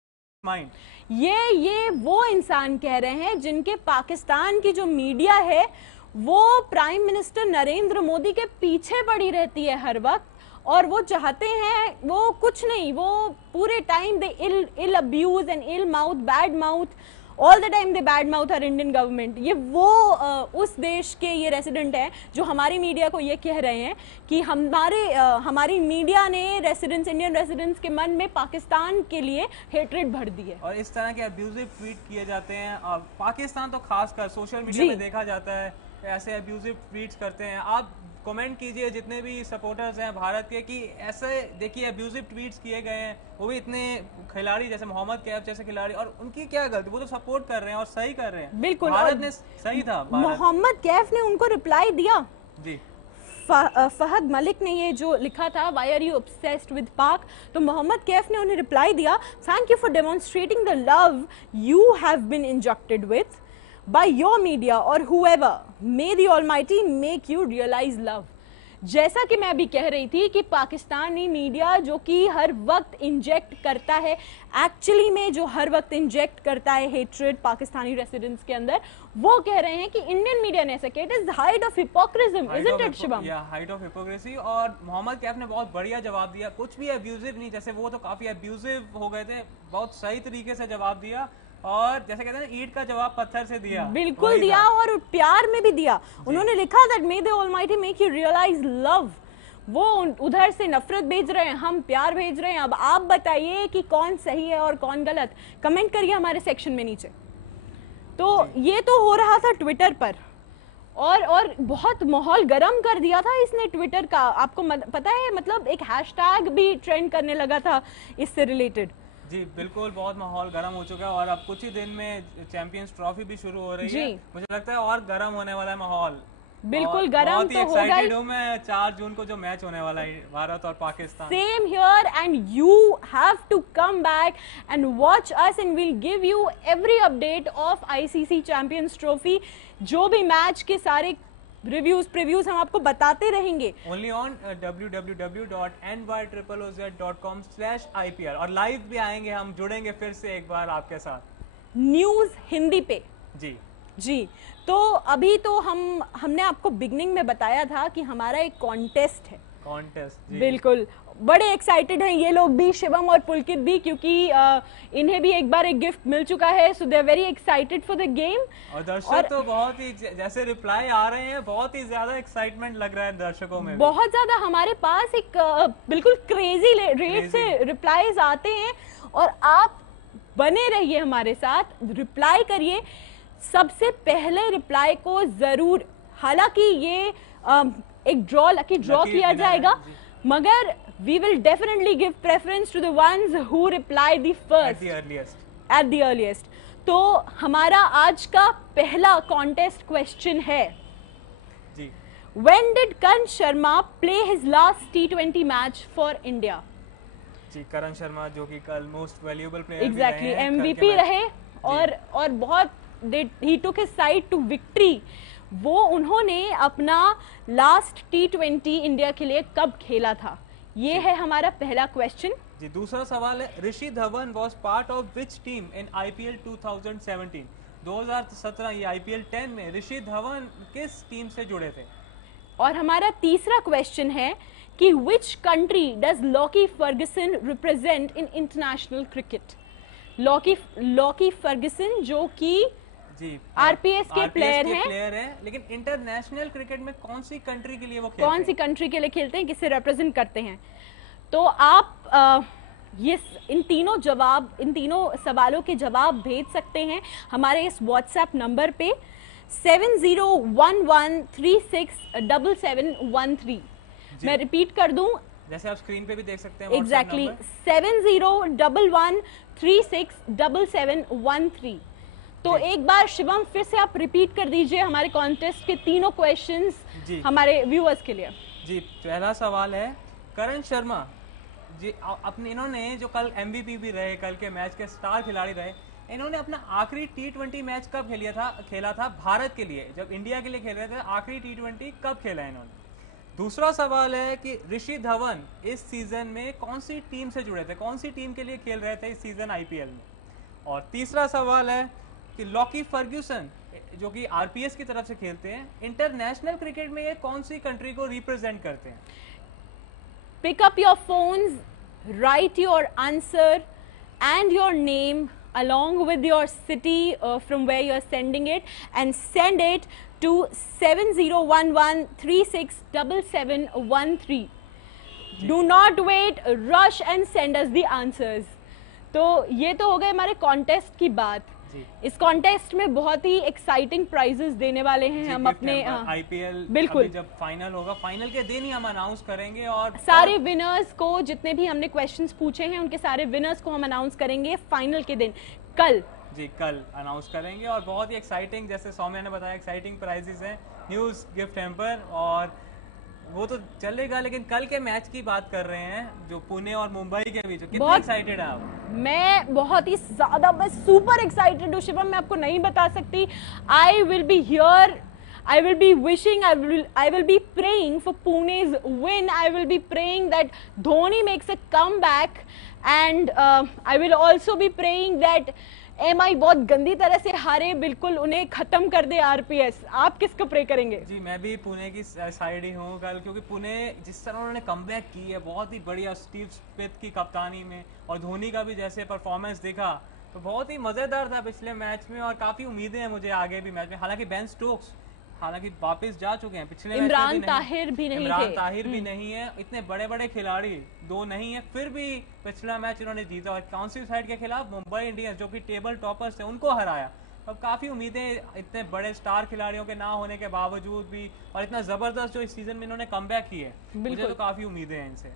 mind. ये वो इंसान कह रहे हैं जिनके पाकिस्तान की जो मीडिया है वो प्राइम मिनिस्टर नरेंद्र मोदी के पीछे पड़ी रहती है हर वक्त, और वो चाहते हैं, वो कुछ नहीं, वो पूरे time they ill abuse and ill mouth, bad mouth, all the time they bad mouth our Indian government. ये वो उस देश के ये रेसिडेंट हैं जो हमारी मीडिया को ये कह रहे हैं कि हमारी मीडिया ने रेसिडेंट्स, इंडियन रेसिडेंट्स के मन में पाकिस्तान के लिए हेट्रेड भर दी है। और इस तरह के अब्यूजिव ट्वीट किए जाते हैं, और पाकिस्तान तो खासकर सोशल मीडिया में देखा जाता है ऐसे अब्यूजिव ट्वीट्स करते हैं। आप कमेंट कीजिए जितने भी सपोर्टर्स हैं भारत के कि ऐसे देखिए अब्यूजिव ट्वीट्स किए गए हैं, वो भी इतने खिलाड़ी जैसे मोहम्मद कैफ जैसे खिलाड़ी, और उनकी क्या गलती, वो तो सपोर्ट कर रहे हैं और सही कर रहे हैं। बिल्कुल, भारत ने सही था। मोहम्मद कैफ ने उनको रिप्लाई दिया। जी, फहद मलिक ने ये जो लिखा था, why are you obsessed with Pak, तो मोहम्मद कैफ ने उन्हें रिप्लाई दिया, thank you for demonstrating the love you have been injected with by your media or whoever, may the Almighty make you realize love। जैसा कि मैं अभी कह रही थी कि पाकिस्तानी मीडिया जो कि हर वक्त इंजेक्ट करता है, एक्चुअली में जो हर वक्त इंजेक्ट करता है हेट्रेड पाकिस्तानी रेसिडेंट्स के अंदर, वो कह रहे हैं कि इंडियन मीडिया ने ऐसा किया। It is height of hypocrisism, isn't it Shivam? या हाइट ऑफ हिपोक्रेसी। और मोहम्मद कैफ ने बहुत बढ़िया जवाब दिया, कुछ भी अब्यूजिव नहीं, जैसे वो तो काफी अब्यूजिव हो गए थे, बहुत सही तरीके से जवाब दिया, और जैसे कहते हैं ईंट का जवाब पत्थर से दिया, बिल्कुल दिया, और प्यार में भी दिया। उन्होंने लिखा that may the almighty make you realise love. वो उधर से नफरत भेज रहे हैं, हम प्यार भेज रहे हैं। अब आप बताइए कि कौन सही है और कौन गलत, कमेंट करिए हमारे सेक्शन में नीचे। तो ये तो हो रहा था ट्विटर पर, और बहुत माहौल गर्म कर दिया था इसने ट्विटर का। आपको पता है, मतलब एक हैशटैग भी ट्रेंड करने लगा था इससे रिलेटेड। जी बिल्कुल, बहुत माहौल गर्म हो चुका है, और अब कुछ ही दिन में चैंपियंस ट्रॉफी भी शुरू हो रही है। मुझे लगता है और गर्म होने वाला है माहौल। बिल्कुल गर्म तो होगा ही। मैं 4 जून को जो मैच होने वाला है भारत और Pakistan. Same here, and you have to come back and watch us and will give you every update of ICC champions trophy. जो भी मैच के सारे रिव्यूज प्रीव्यूज हम आपको बताते रहेंगे। ओनली ऑन www.nyOOZ.com/IPL, और लाइव भी आएंगे, हम जुड़ेंगे फिर से एक बार आपके साथ न्यूज हिंदी पे। जी, तो अभी तो हमने आपको बिगनिंग में बताया था कि हमारा एक कॉन्टेस्ट है। बिल्कुल, बड़े एक्साइटेड हैं ये लोग भी, शिवम और पुलकित भी, क्योंकि इन्हें भी एक बार एक गिफ्ट मिल चुका है, so they are very excited for the game. और दर्शक तो बहुत ही, जैसे रिप्लाई आ रहे हैं, बहुत ही ज्यादा एक्साइटमेंट लग रहा है दर्शकों में, बहुत ज्यादा। हमारे पास एक बिल्कुल क्रेजी रेट से रिप्लाईज आते हैं, और आप बने रहिए हमारे साथ, रिप्लाई करिए। सबसे पहले रिप्लाई को जरूर, हालांकि ये एक लकी ड्रॉ किया जाएगा, मगर we will definitely give preference to the ones who reply the first at the earliest। तो हमारा आज का पहला कॉन्टेस्ट क्वेश्चन है, जी, when did Karan Sharma play his last T20 match for India? जी, करण शर्मा जो कि कल मोस्ट वैल्यूएबल प्लेयर MVP रहे, और बहुत he took his side to victory वो उन्होंने अपना लास्ट T20 इंडिया के लिए कब खेला था? ये है हमारा पहला क्वेश्चन। जी, दूसरा सवाल है, Rishi Dhawan was part of which team in IPL 2017? 2017 ये IPL 10 में ऋषि धवन किस टीम से जुड़े थे? और हमारा तीसरा क्वेश्चन है कि which country does Lockie Ferguson represent in international cricket? Lockie Ferguson जो कि जी आरपीएस के प्लेयर हैं, लेकिन इंटरनेशनल क्रिकेट में कौन सी कंट्री के लिए वो खेलते हैं? कौन सी कंट्री के लिए खेलते हैं, किसे रिप्रेजेंट करते हैं? तो आप इन तीनों सवालों के जवाब भेज सकते हैं हमारे इस व्हाट्सएप नंबर पे 7011367713। मैं रिपीट कर दूं, जैसे आप स्क्रीन पे भी देख सकते हैं। एग्जैक्टली 7011367713। तो एक बार शिवम फिर से आप रिपीट कर दीजिए हमारे कॉन्टेस्ट के तीनों क्वेश्चंस हमारे व्यूअर्स के लिए। जी, पहला सवाल है, करण शर्मा जी अपने इन्होंने जो कल MVP भी रहे, कल के मैच के स्टार खिलाड़ी रहे, इन्होंने अपना आखिरी T20 मैच कब खेला था भारत के लिए? जब इंडिया के लिए खेल रहे थे, आखिरी T20 कब खेला है इन्होंने? दूसरा सवाल है कि ऋषि धवन इस सीजन में कौन सी टीम से जुड़े थे, कौन सी टीम के लिए खेल रहे थे इस सीजन IPL में? और तीसरा सवाल है कि लॉकी फर्ग्यूसन जो कि RPS की तरफ से खेलते हैं, इंटरनेशनल क्रिकेट में ये कौन सी कंट्री को रिप्रेजेंट करते हैं? Pick up your phones, write your answer and your name along with your city from where you are sending it, and send it to 7011367713. Do not wait, rush and send us the answers. तो ये तो हो गए हमारे contest की बात। इस contest में बहुत ही एक्साइटिंग प्राइजेस देने वाले हैं हम अपने IPL बिल्कुल जब फाइनल होगा, फाइनल के दिन ही हम अनाउंस करेंगे और सारे विनर्स को, जितने भी हमने क्वेश्चंस पूछे हैं उनके सारे विनर्स को हम अनाउंस करेंगे फाइनल के दिन, कल अनाउंस करेंगे। और बहुत ही एक्साइटिंग, जैसे सौम्या ने बताया, एक्साइटिंग प्राइजेस हैं, न्यूज़, गिफ्ट हैम्पर, और वो तो चलेगा। लेकिन कल के मैच की बात कर रहे हैं जो पुणे और मुंबई के बीच, कितने एक्साइटेड हैं आप? मैं बहुत ही ज्यादा, मैं सुपर एक्साइटेड हूँ शिवम, मैं आपको नहीं बता सकती। I will be here, I will be wishing, I will be praying for Pune's win. I will be praying that Dhoni makes a comeback, and I will also be praying that MI बहुत गंदी तरह से हारे, बिल्कुल उन्हें खत्म कर दे RPS। आप किसको प्रे करेंगे? जी, मैं भी पुणे की साइड ही हूँ कल, क्योंकि पुणे जिस तरह उन्होंने कमबैक की है बहुत ही बढ़िया, स्टीव स्मिथ की कप्तानी में, और धोनी का भी जैसे परफॉर्मेंस दिखा तो बहुत ही मजेदार था पिछले मैच में, और काफी उम्मीदें हैं मुझे आगे भी मैच में। हालांकि बेन स्टोक्स वापस जा चुके हैं, पिछले इमरान ताहिर भी नहीं है, इतने बड़े बड़े खिलाड़ी दो नहीं है, फिर भी पिछला मैच इन्होंने जीता, और कौन सी साइड के खिलाफ? मुंबई इंडियंस, जो कि टेबल टॉपर्स थे, उनको हराया। अब काफी उम्मीदें इतने बड़े स्टार खिलाड़ियों के ना होने के बावजूद भी, और इतना जबरदस्त जो इस सीजन में इन्होंने कमबैक की है, मुझे तो काफी उम्मीदें हैं इनसे।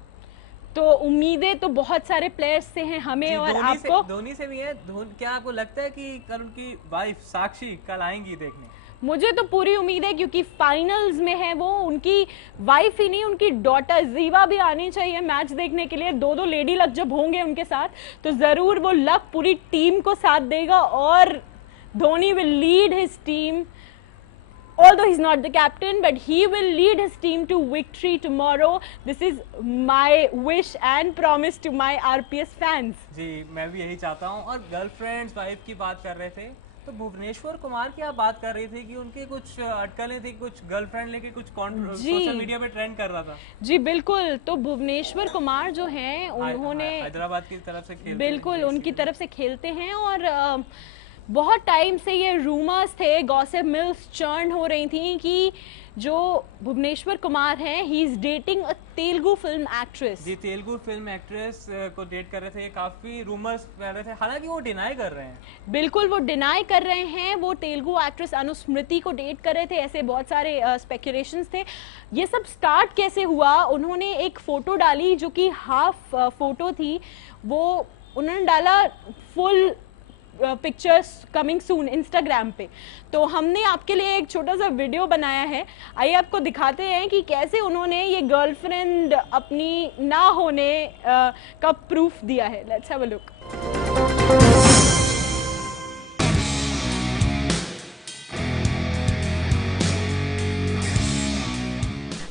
तो उम्मीदें तो बहुत सारे प्लेयर्स से हैं हमें, और आपको? धोनी से भी है। क्या आपको लगता है कि कल उनकी वाइफ साक्षी कल आएंगी देखने? मुझे तो पूरी उम्मीद है, क्योंकि फाइनल्स में है वो, उनकी वाइफ ही नहीं, उनकी डॉटर जीवा भी आनी चाहिए मैच देखने के लिए। दो लेडी लक जब होंगे उनके साथ तो जरूर वो लक पूरी टीम को साथ देगा, और Dhoni will lead his team, although he's not the captain, but he will lead his team to victory tomorrow. This is my wish and promise to my RPS fans. जी, मैं भी यही चाहता हूँ। और गर्लफ्रेंड्स, वाइफ की बात कर रहे थे, तो भुवनेश्वर कुमार की आप बात कर रही थी कि उनकी कुछ अटकलें थी, कुछ गर्लफ्रेंड लेके कुछ सोशल मीडिया पे ट्रेंड कर रहा था। जी बिल्कुल, तो भुवनेश्वर कुमार जो हैं उन्होंने हैदराबाद की तरफ से खेलते, बिल्कुल उनकी तरफ से खेलते हैं, और बहुत टाइम से ये रूमर्स थे, गॉसिप मिल्स चर्न हो रही थी कि जो भुवनेश्वर कुमार हैं, he is dating a Telugu film actress. जी, तेलुगु फिल्म एक्ट्रेस को डेट कर रहे थे, काफी रूमर्स फैल रहे थे, हालांकि वो डिनाई कर रहे हैं। बिल्कुल वो डिनाई कर रहे हैं, वो तेलुगु एक्ट्रेस अनुस्मृति को डेट कर रहे थे, ऐसे बहुत सारे स्पेकुलेशंस थे। ये सब स्टार्ट कैसे हुआ? उन्होंने एक फोटो डाली जो कि हाफ फोटो थी, वो उन्होंने डाला full pictures coming soon Instagram पे। तो हमने आपके लिए एक छोटा सा वीडियो बनाया है, आइए आपको दिखाते हैं कि कैसे उन्होंने ये गर्लफ्रेंड अपनी ना होने का प्रूफ दिया है। Let's have a look.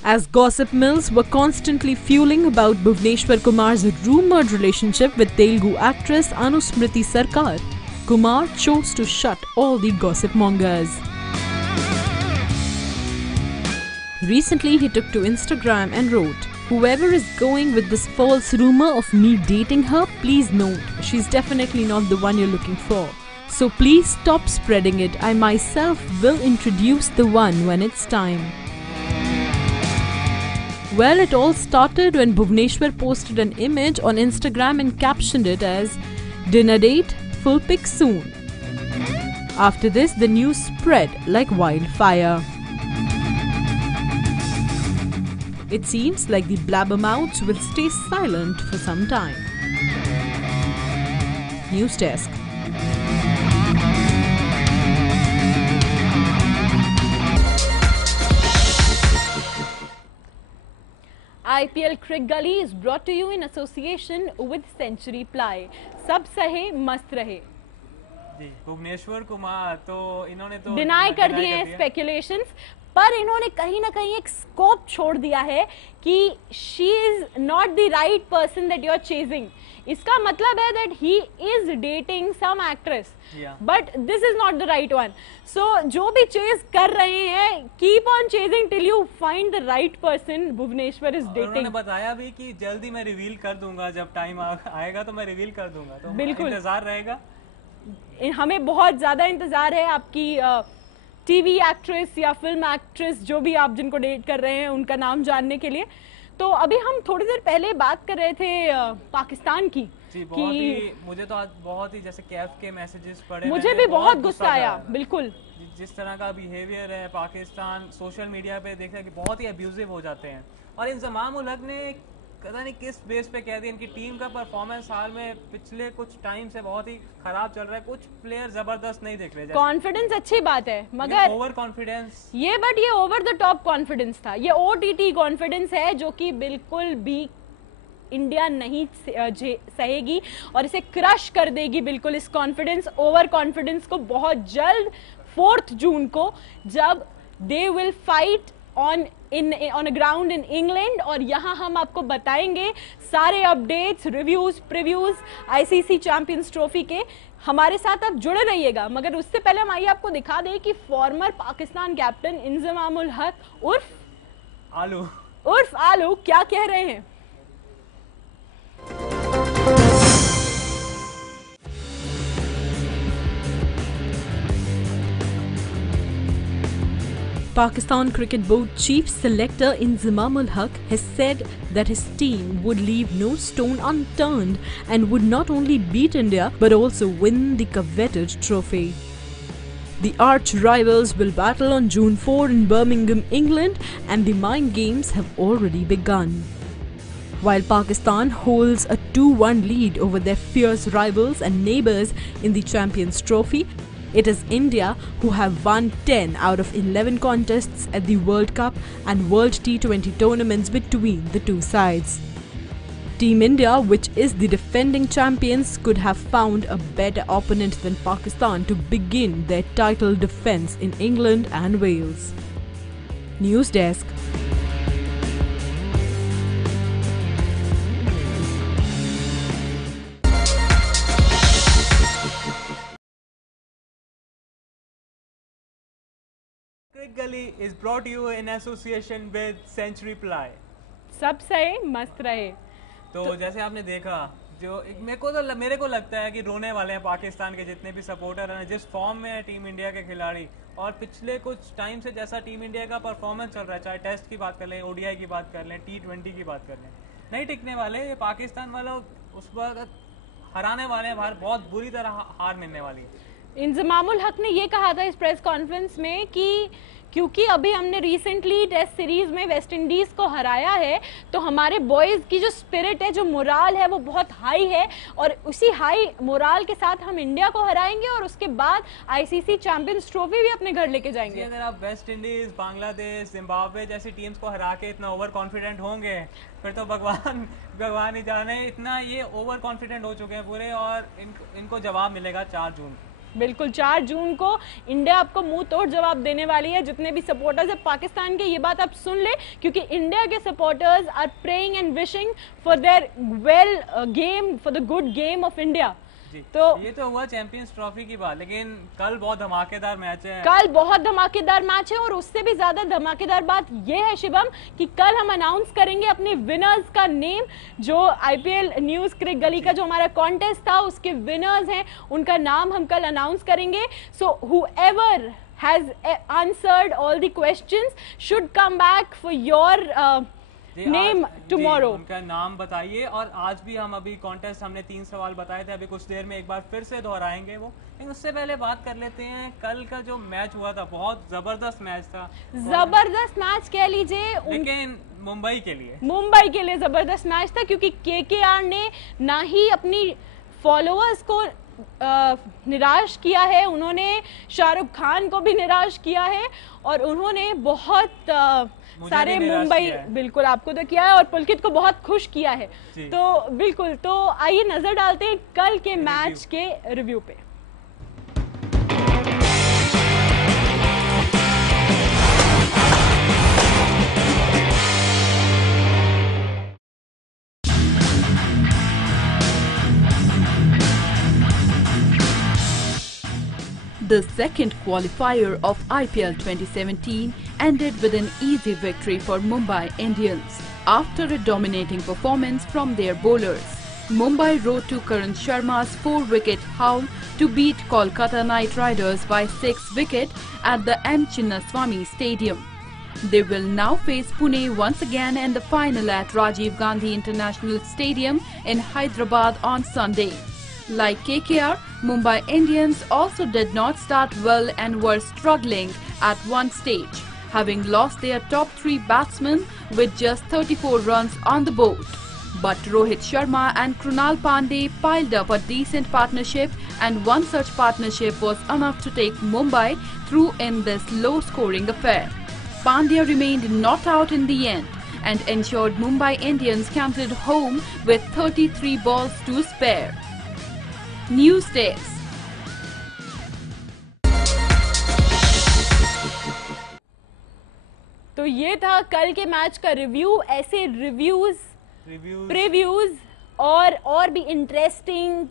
as gossip mills were constantly fueling about Bhuvneshwar Kumar's rumored relationship with Telugu actress Anusmriti Sarkar. Kumar chose to shut all the gossip mongers. Recently, he took to Instagram and wrote, "Whoever is going with this false rumor of me dating her, please note, she's definitely not the one you're looking for. So please stop spreading it. I myself will introduce the one when it's time." Well, it all started when Bhuvneshwar posted an image on Instagram and captioned it as "Dinner date, full pic soon." After this, the news spread like wildfire. It seems like the blabbermouths will stay silent for some time. News Desk. IPL Cricket Gully is brought to you in association with Century Ply. सब सहे मस्त रहे। जी, भुवनेश्वर कुमार तो इन्होंने तो deny कर दिए हैं स्पेकुलेशंस, पर इन्होंने कहीं ना कहीं एक स्कोप छोड़ दिया है कि she is not the right person that you are chasing. इसका मतलब है that he is dating some actress, but this is not the right one. So जो भी चेज कर रहे हैं, keep on chasing till you find the right person. Bhuvneshwar is dating. उन्होंने बताया भी कि जल्दी मैं रिवील कर दूंगा, जब टाइम आएगा तो मैं रिवील कर दूंगा, तो बिल्कुल इंतजार रहेगा। हमें बहुत ज्यादा इंतजार है आपकी टीवी एक्ट्रेस या फिल्म एक्ट्रेस, जो भी आप जिनको डेट कर रहे हैं, उनका नाम जानने के लिए। तो अभी हम थोड़ी देर पहले बात कर रहे थे पाकिस्तान की। जी, बहुत ही, मुझे तो आज बहुत ही जैसे कैफ के मैसेजेस पढ़े, मुझे भी बहुत गुस्सा आया। बिल्कुल, जिस तरह का बिहेवियर है पाकिस्तान सोशल मीडिया पे देखा कि बहुत ही अब्यूजिव हो जाते हैं। और इंजमाम उल हक ने पता नहीं किस बेस पे कह दिया, इनकी टीम का परफॉर्मेंस हाल में पिछले कुछ टाइम से बहुत ही खराब चल रहा है, कुछ प्लेयर जबरदस्त नहीं दिख रहे। कॉन्फिडेंस अच्छी बात है, मगर ओवर कॉन्फिडेंस बट ये ओवर द टॉप कॉन्फिडेंस था। ये OTT कॉन्फिडेंस है जो कि बिल्कुल भी इंडिया नहीं सहेगी और इसे क्रश कर देगी बिल्कुल। इस कॉन्फिडेंस, ओवर कॉन्फिडेंस को बहुत जल्द 4 जून को, जब they will fight on a ground in England, और यहाँ हम आपको बताएंगे सारे updates, reviews, previews ICC champions trophy के। हमारे साथ आप जुड़े रहिएगा, मगर उससे पहले हम आइए आपको दिखा दें कि फॉर्मर पाकिस्तान कैप्टन इंजमाम उल हक उर्फ आलू क्या कह रहे हैं। Pakistan Cricket Board Chief Selector Inzamam ul Haq has said that his team would leave no stone unturned and would not only beat India but also win the coveted trophy. The arch rivals will battle on June 4 in Birmingham, England, and the mind games have already begun. While Pakistan holds a 2-1 lead over their fierce rivals and neighbours in the Champions Trophy, it is India who have won 10 out of 11 contests at the World Cup and World T20 tournaments between the two sides. Team India, which is the defending champions, could have found a better opponent than Pakistan to begin their title defence in England and Wales. News Desk. Cricket Gully is brought to you in association with Century Ply. सब सही मस्त रहे। तो जैसे आपने देखा, जो मेरे को लगता है कि रोने वाले हैं पाकिस्तान के जितने भी सपोर्टर हैं, जिस फॉर्म में है टीम इंडिया के खिलाड़ी, और पिछले कुछ टाइम से जैसा टीम इंडिया का परफॉर्मेंस चल रहा है, चाहे टेस्ट की बात कर लें, ODI की बात कर लें, T20 की बात कर लें, नहीं टिकने वाले। ये पाकिस्तान वालों उस वक्त हराने वाले हैं, बाहर बहुत बुरी तरह हार मिलने वाली है। इंजमाम उल हक ने ये कहा था इस प्रेस कॉन्फ्रेंस में कि क्योंकि अभी हमने रिसेंटली टेस्ट सीरीज में वेस्ट इंडीज को हराया है, तो हमारे बॉयज की जो स्पिरिट है, जो मोराल है, वो बहुत हाई है, और उसी हाई मोराल के साथ हम इंडिया को हराएंगे और उसके बाद ICC चैंपियंस ट्रॉफी भी अपने घर लेके जाएंगे। अगर आप वेस्ट इंडीज, बांग्लादेश, जिम्बाब्वे जैसी टीम्स को हरा के इतना ओवर कॉन्फिडेंट होंगे, फिर तो भगवान ही जाने। इतना ये ओवर कॉन्फिडेंट हो चुके हैं पूरे, और इनको जवाब मिलेगा 4 जून। बिल्कुल 4 जून को इंडिया आपको मुंह तोड़ जवाब देने वाली है। जितने भी सपोर्टर्स है पाकिस्तान के, ये बात आप सुन ले, क्योंकि इंडिया के supporters are praying and wishing for their well game, for the good game of India. तो ये तो हुआ चैंपियंस ट्रॉफी की बात, लेकिन कल बहुत धमाकेदार मैच है। कल बहुत धमाकेदार मैच है और उससे भी ज्यादा धमाकेदार बात ये है शिवम कि कल हम अनाउंस करेंगे अपने विनर्स का नेम। जो आईपीएल न्यूज क्रिक गली का जो हमारा कॉन्टेस्ट था उसके विनर्स हैं, उनका नाम हम कल अनाउंस करेंगे। So whoever has answered all the questions should come back for your name tomorrow. उनका नाम बताइए। और आज भी हम अभी कॉन्टेस्ट हमने 3 सवाल बताए थे, अभी कुछ देर में एक बार फिर से दोहराएंगे वो। लेकिन उससे पहले बात कर लेते हैं कल का जो मैच हुआ था, बहुत जबरदस्त मैच था। जबरदस्त मैच कह लीजिए, लेकिन मुंबई के लिए जबरदस्त मैच था, क्योंकि केकेआर ने ना ही अपनी फॉलोअर्स को निराश किया है, उन्होंने शाहरुख खान को भी निराश किया है और उन्होंने बहुत सारे मुंबई बिल्कुल आपको तो किया है और पुलकित को बहुत खुश किया है। तो बिल्कुल, तो आइए नजर डालते हैं कल के मैच के रिव्यू पे। The second qualifier of IPL 2017 ended with an easy victory for Mumbai Indians. After a dominating performance from their bowlers, Mumbai rode to Karan Sharma's 4-wicket haul to beat Kolkata Knight Riders by 6 wickets at the M. Chinnaswamy Stadium. They will now face Pune once again in the final at Rajiv Gandhi International Stadium in Hyderabad on Sunday. Like KKR, Mumbai Indians also did not start well and were struggling at one stage, having lost their top 3 batsmen with just 34 runs on the board. But Rohit Sharma and Krunal Pandey piled up a decent partnership, and one such partnership was enough to take Mumbai through in this low-scoring affair. Pandya remained not out in the end and ensured Mumbai Indians cantered home with 33 balls to spare. News Desk। तो ये था कल के match का review. ऐसे previews और भी interesting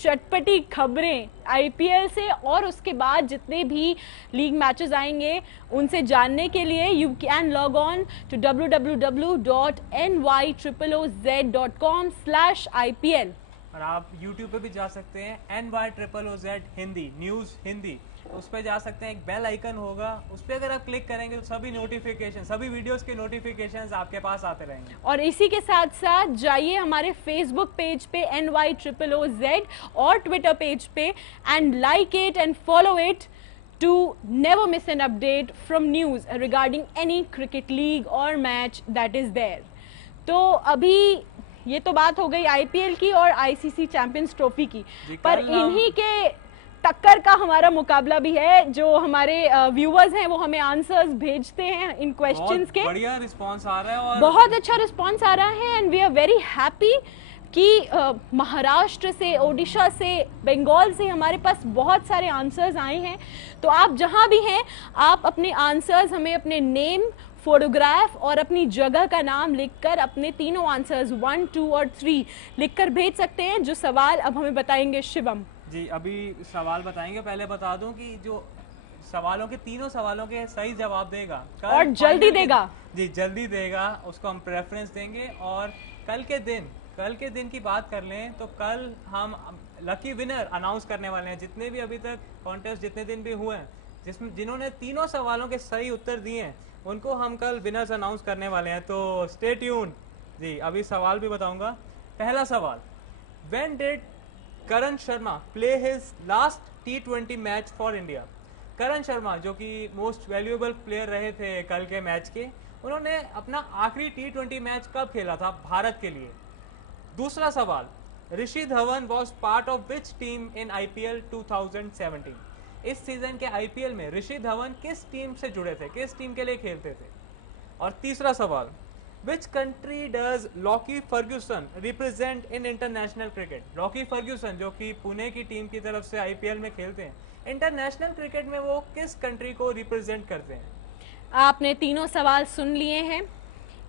चटपटी खबरें आईपीएल से और उसके बाद जितने भी लीग मैचेस आएंगे उनसे जानने के लिए you can log on to www.nyOOZ.com/IPL। और आप YouTube पे भी जा सकते हैं, NYOOZ हिंदी न्यूज़ हिंदी, उस पर जा सकते हैं। एक बेल आइकन होगा, उस पर अगर आप क्लिक करेंगे तो सभी नोटिफिकेशन, सभी वीडियोस के नोटिफिकेशंस आपके पास आते रहेंगे। और इसी के साथ साथ जाइए हमारे फेसबुक पेज पे NYOOZ और ट्विटर पेज पे and like it and follow it to never miss an update from news regarding any cricket league or match that is there। तो अभी ये तो बात हो गई आईपीएल की और आईसीसी चैंपियंस ट्रॉफी की, पर इन्हीं के टक्कर का हमारा मुकाबला भी है। जो हमारे व्यूअर्स हैं वो हमें आंसर्स भेजते हैं इन क्वेश्चंस के, बढ़िया रिस्पांस आ रहा है और बहुत अच्छा रिस्पांस आ रहा है and we are very happy कि महाराष्ट्र से, ओडिशा से, बंगाल से हमारे पास बहुत सारे आंसर्स आए हैं। तो आप जहां भी हैं आप अपने आंसर्स हमें अपने नेम, फोटोग्राफ और अपनी जगह का नाम लिखकर अपने तीनों आंसर्स 1, 2 और 3 लिखकर भेज सकते हैं। जो सवाल अब हमें बताएंगे शिवम जी, अभी सवाल बताएंगे। पहले बता दूं कि जो सवालों के तीनों सवालों के सही जवाब देगा और जल्दी देगा जी, जल्दी देगा, उसको हम प्रेफरेंस देंगे। और कल के दिन की बात कर लें तो कल हम लकी विनर अनाउंस करने वाले हैं। जितने भी अभी तक कॉन्टेस्ट जितने दिन भी हुए हैं, जिसमें जिन्होंने तीनों सवालों के सही उत्तर दिए हैं उनको हम कल विनर्स अनाउंस करने वाले हैं। तो स्टे ट्यून जी। अभी सवाल भी बताऊंगा। पहला सवाल, when did Karan Sharma play his last T20 match for India? Karan Sharma जो कि मोस्ट वैल्यूएबल प्लेयर रहे थे कल के मैच के, उन्होंने अपना आखिरी T20 मैच कब खेला था भारत के लिए? दूसरा सवाल, Rishi Dhawan was part of which team in IPL 2017? इस सीजन के आईपीएल में ऋषि धवन किस टीम से जुड़े थे, किस टीम के लिए खेलते थे? और तीसरा सवाल, Which country does Lockie Ferguson represent in international cricket? Lockie Ferguson जो कि पुणे की टीम की तरफ से आईपीएल में खेलते हैं, इंटरनेशनल क्रिकेट में वो किस कंट्री को रिप्रेजेंट करते हैं? आपने तीनों सवाल सुन लिए हैं।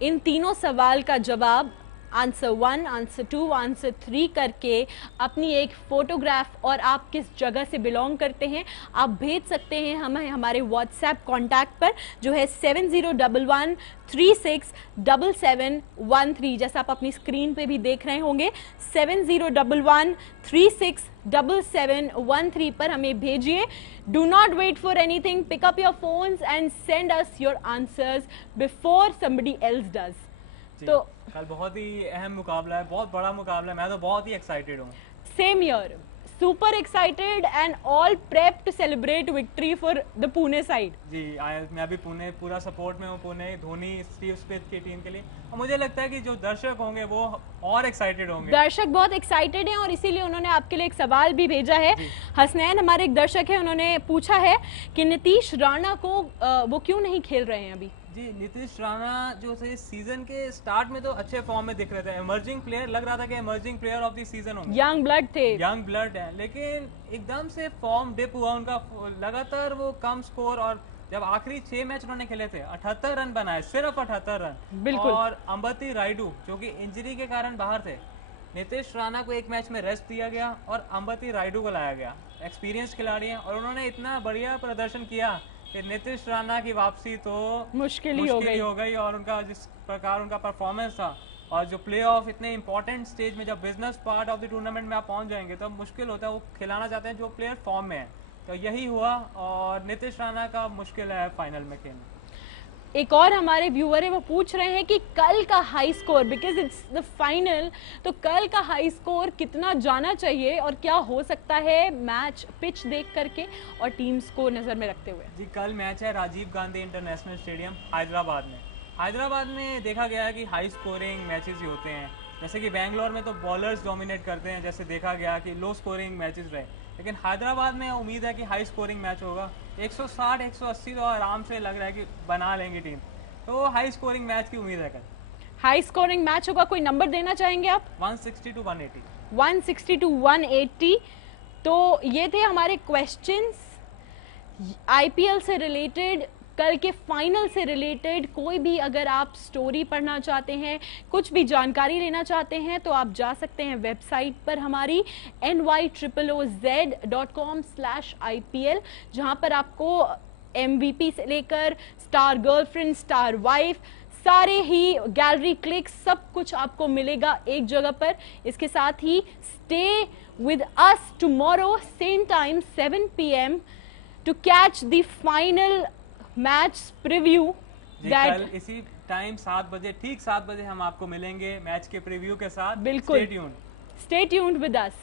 इन तीनों सवाल का जवाब आंसर 1, आंसर 2, आंसर 3 करके अपनी एक फोटोग्राफ और आप किस जगह से बिलोंग करते हैं आप भेज सकते हैं हमें हमारे व्हाट्सएप कांटेक्ट पर, जो है 7011367713, जैसा आप अपनी स्क्रीन पे भी देख रहे होंगे। 7011367713 पर हमें भेजिए। Do not wait for anything, pick up your phones and send us your answers before somebody else does. तो कल बहुत ही अहम मुकाबला है, बहुत बड़ा मुकाबला है, मैं तो बहुत ही एक्साइटेड हूँ। Same year, super excited and all prep to celebrate victory for the Pune side. जी मैं भी पुणे पूरा सपोर्ट में हूँ, पुणे धोनी स्टीव स्मिथ की टीम के लिए, और मुझे लगता है कि जो दर्शक होंगे वो और एक्साइटेड होंगे। दर्शक बहुत एक्साइटेड हैं और इसीलिए उन्होंने आपके लिए एक सवाल भी भेजा है। हसनैन हमारे एक दर्शक है, उन्होंने पूछा है कि नीतीश राणा को वो क्यों नहीं खेल रहे हैं अभी। जी नीतीश राणा जो थे सीजन के स्टार्ट में तो अच्छे फॉर्म में दिख रहे थे, इमर्जिंग प्लेयर लग रहा था कि emerging player of the season होंगे, यंग ब्लड थे, यंग ब्लड है, लेकिन एकदम से फॉर्म डिप हुआ उनका, लगातार वो कम स्कोर, और जब आखिरी 6 मैच उन्होंने खेले थे 78 रन बनाए, सिर्फ 78 रन। बिल्कुल। और अंबती रायडू जो कि इंजरी के कारण बाहर थे, नीतीश राणा को एक मैच में रेस्ट दिया गया और अंबती रायडू को लाया गया, एक्सपीरियंस खिलाड़ी हैं, और उन्होंने इतना बढ़िया प्रदर्शन किया कि नीतीश राणा की वापसी तो मुश्किल ही हो गई। और उनका जिस प्रकार उनका परफॉर्मेंस था, और जो प्ले ऑफ इतने इंपॉर्टेंट स्टेज में, जब business part of the tournament में आप पहुंच जाएंगे तो मुश्किल होता है, वो खिलाना चाहते हैं जो प्लेयर फॉर्म में है, तो यही हुआ और नीतीश राणा का मुश्किल है फाइनल में खेलना। एक और हमारे व्यूअर है, वो पूछ रहे हैं कि कल का high score, because it's the final, तो कल का हाई स्कोर कितना जाना चाहिए और क्या हो सकता है मैच पिच देख करके और टीम्स को नजर में रखते हुए। जी कल मैच है राजीव गांधी इंटरनेशनल स्टेडियम हैदराबाद में। हैदराबाद में देखा गया है कि हाई स्कोरिंग मैचेस ही होते हैं, जैसे कि बेंगलोर में तो बॉलर्स डोमिनेट करते हैं, जैसे देखा गया कि लो स्कोरिंग मैचेस रहे, लेकिन हैदराबाद में उम्मीद है कि हाई स्कोरिंग मैच होगा। 160-180 तो आराम से लग रहा है कि बना लेंगी टीम, तो हाई स्कोरिंग मैच की उम्मीद है कल। हाई स्कोरिंग मैच होगा, कोई नंबर देना चाहेंगे आप? 160 to 180। 160 to 180। तो ये थे हमारे क्वेश्चंस आईपीएल से रिलेटेड, कल के फाइनल से रिलेटेड। कोई भी अगर आप स्टोरी पढ़ना चाहते हैं, कुछ भी जानकारी लेना चाहते हैं, तो आप जा सकते हैं वेबसाइट पर हमारी nyoz.com/IPL, जहां पर आपको MVP से लेकर स्टार गर्लफ्रेंड, स्टार वाइफ, सारे ही गैलरी क्लिक्स, सब कुछ आपको मिलेगा एक जगह पर। इसके साथ ही stay with us tomorrow same time 7 PM to catch the final match preview. कल इसी टाइम 7 बजे, ठीक 7 बजे हम आपको मिलेंगे मैच के प्रीव्यू के साथ। बिल्कुल, स्टे ट्यून्ड विद अस।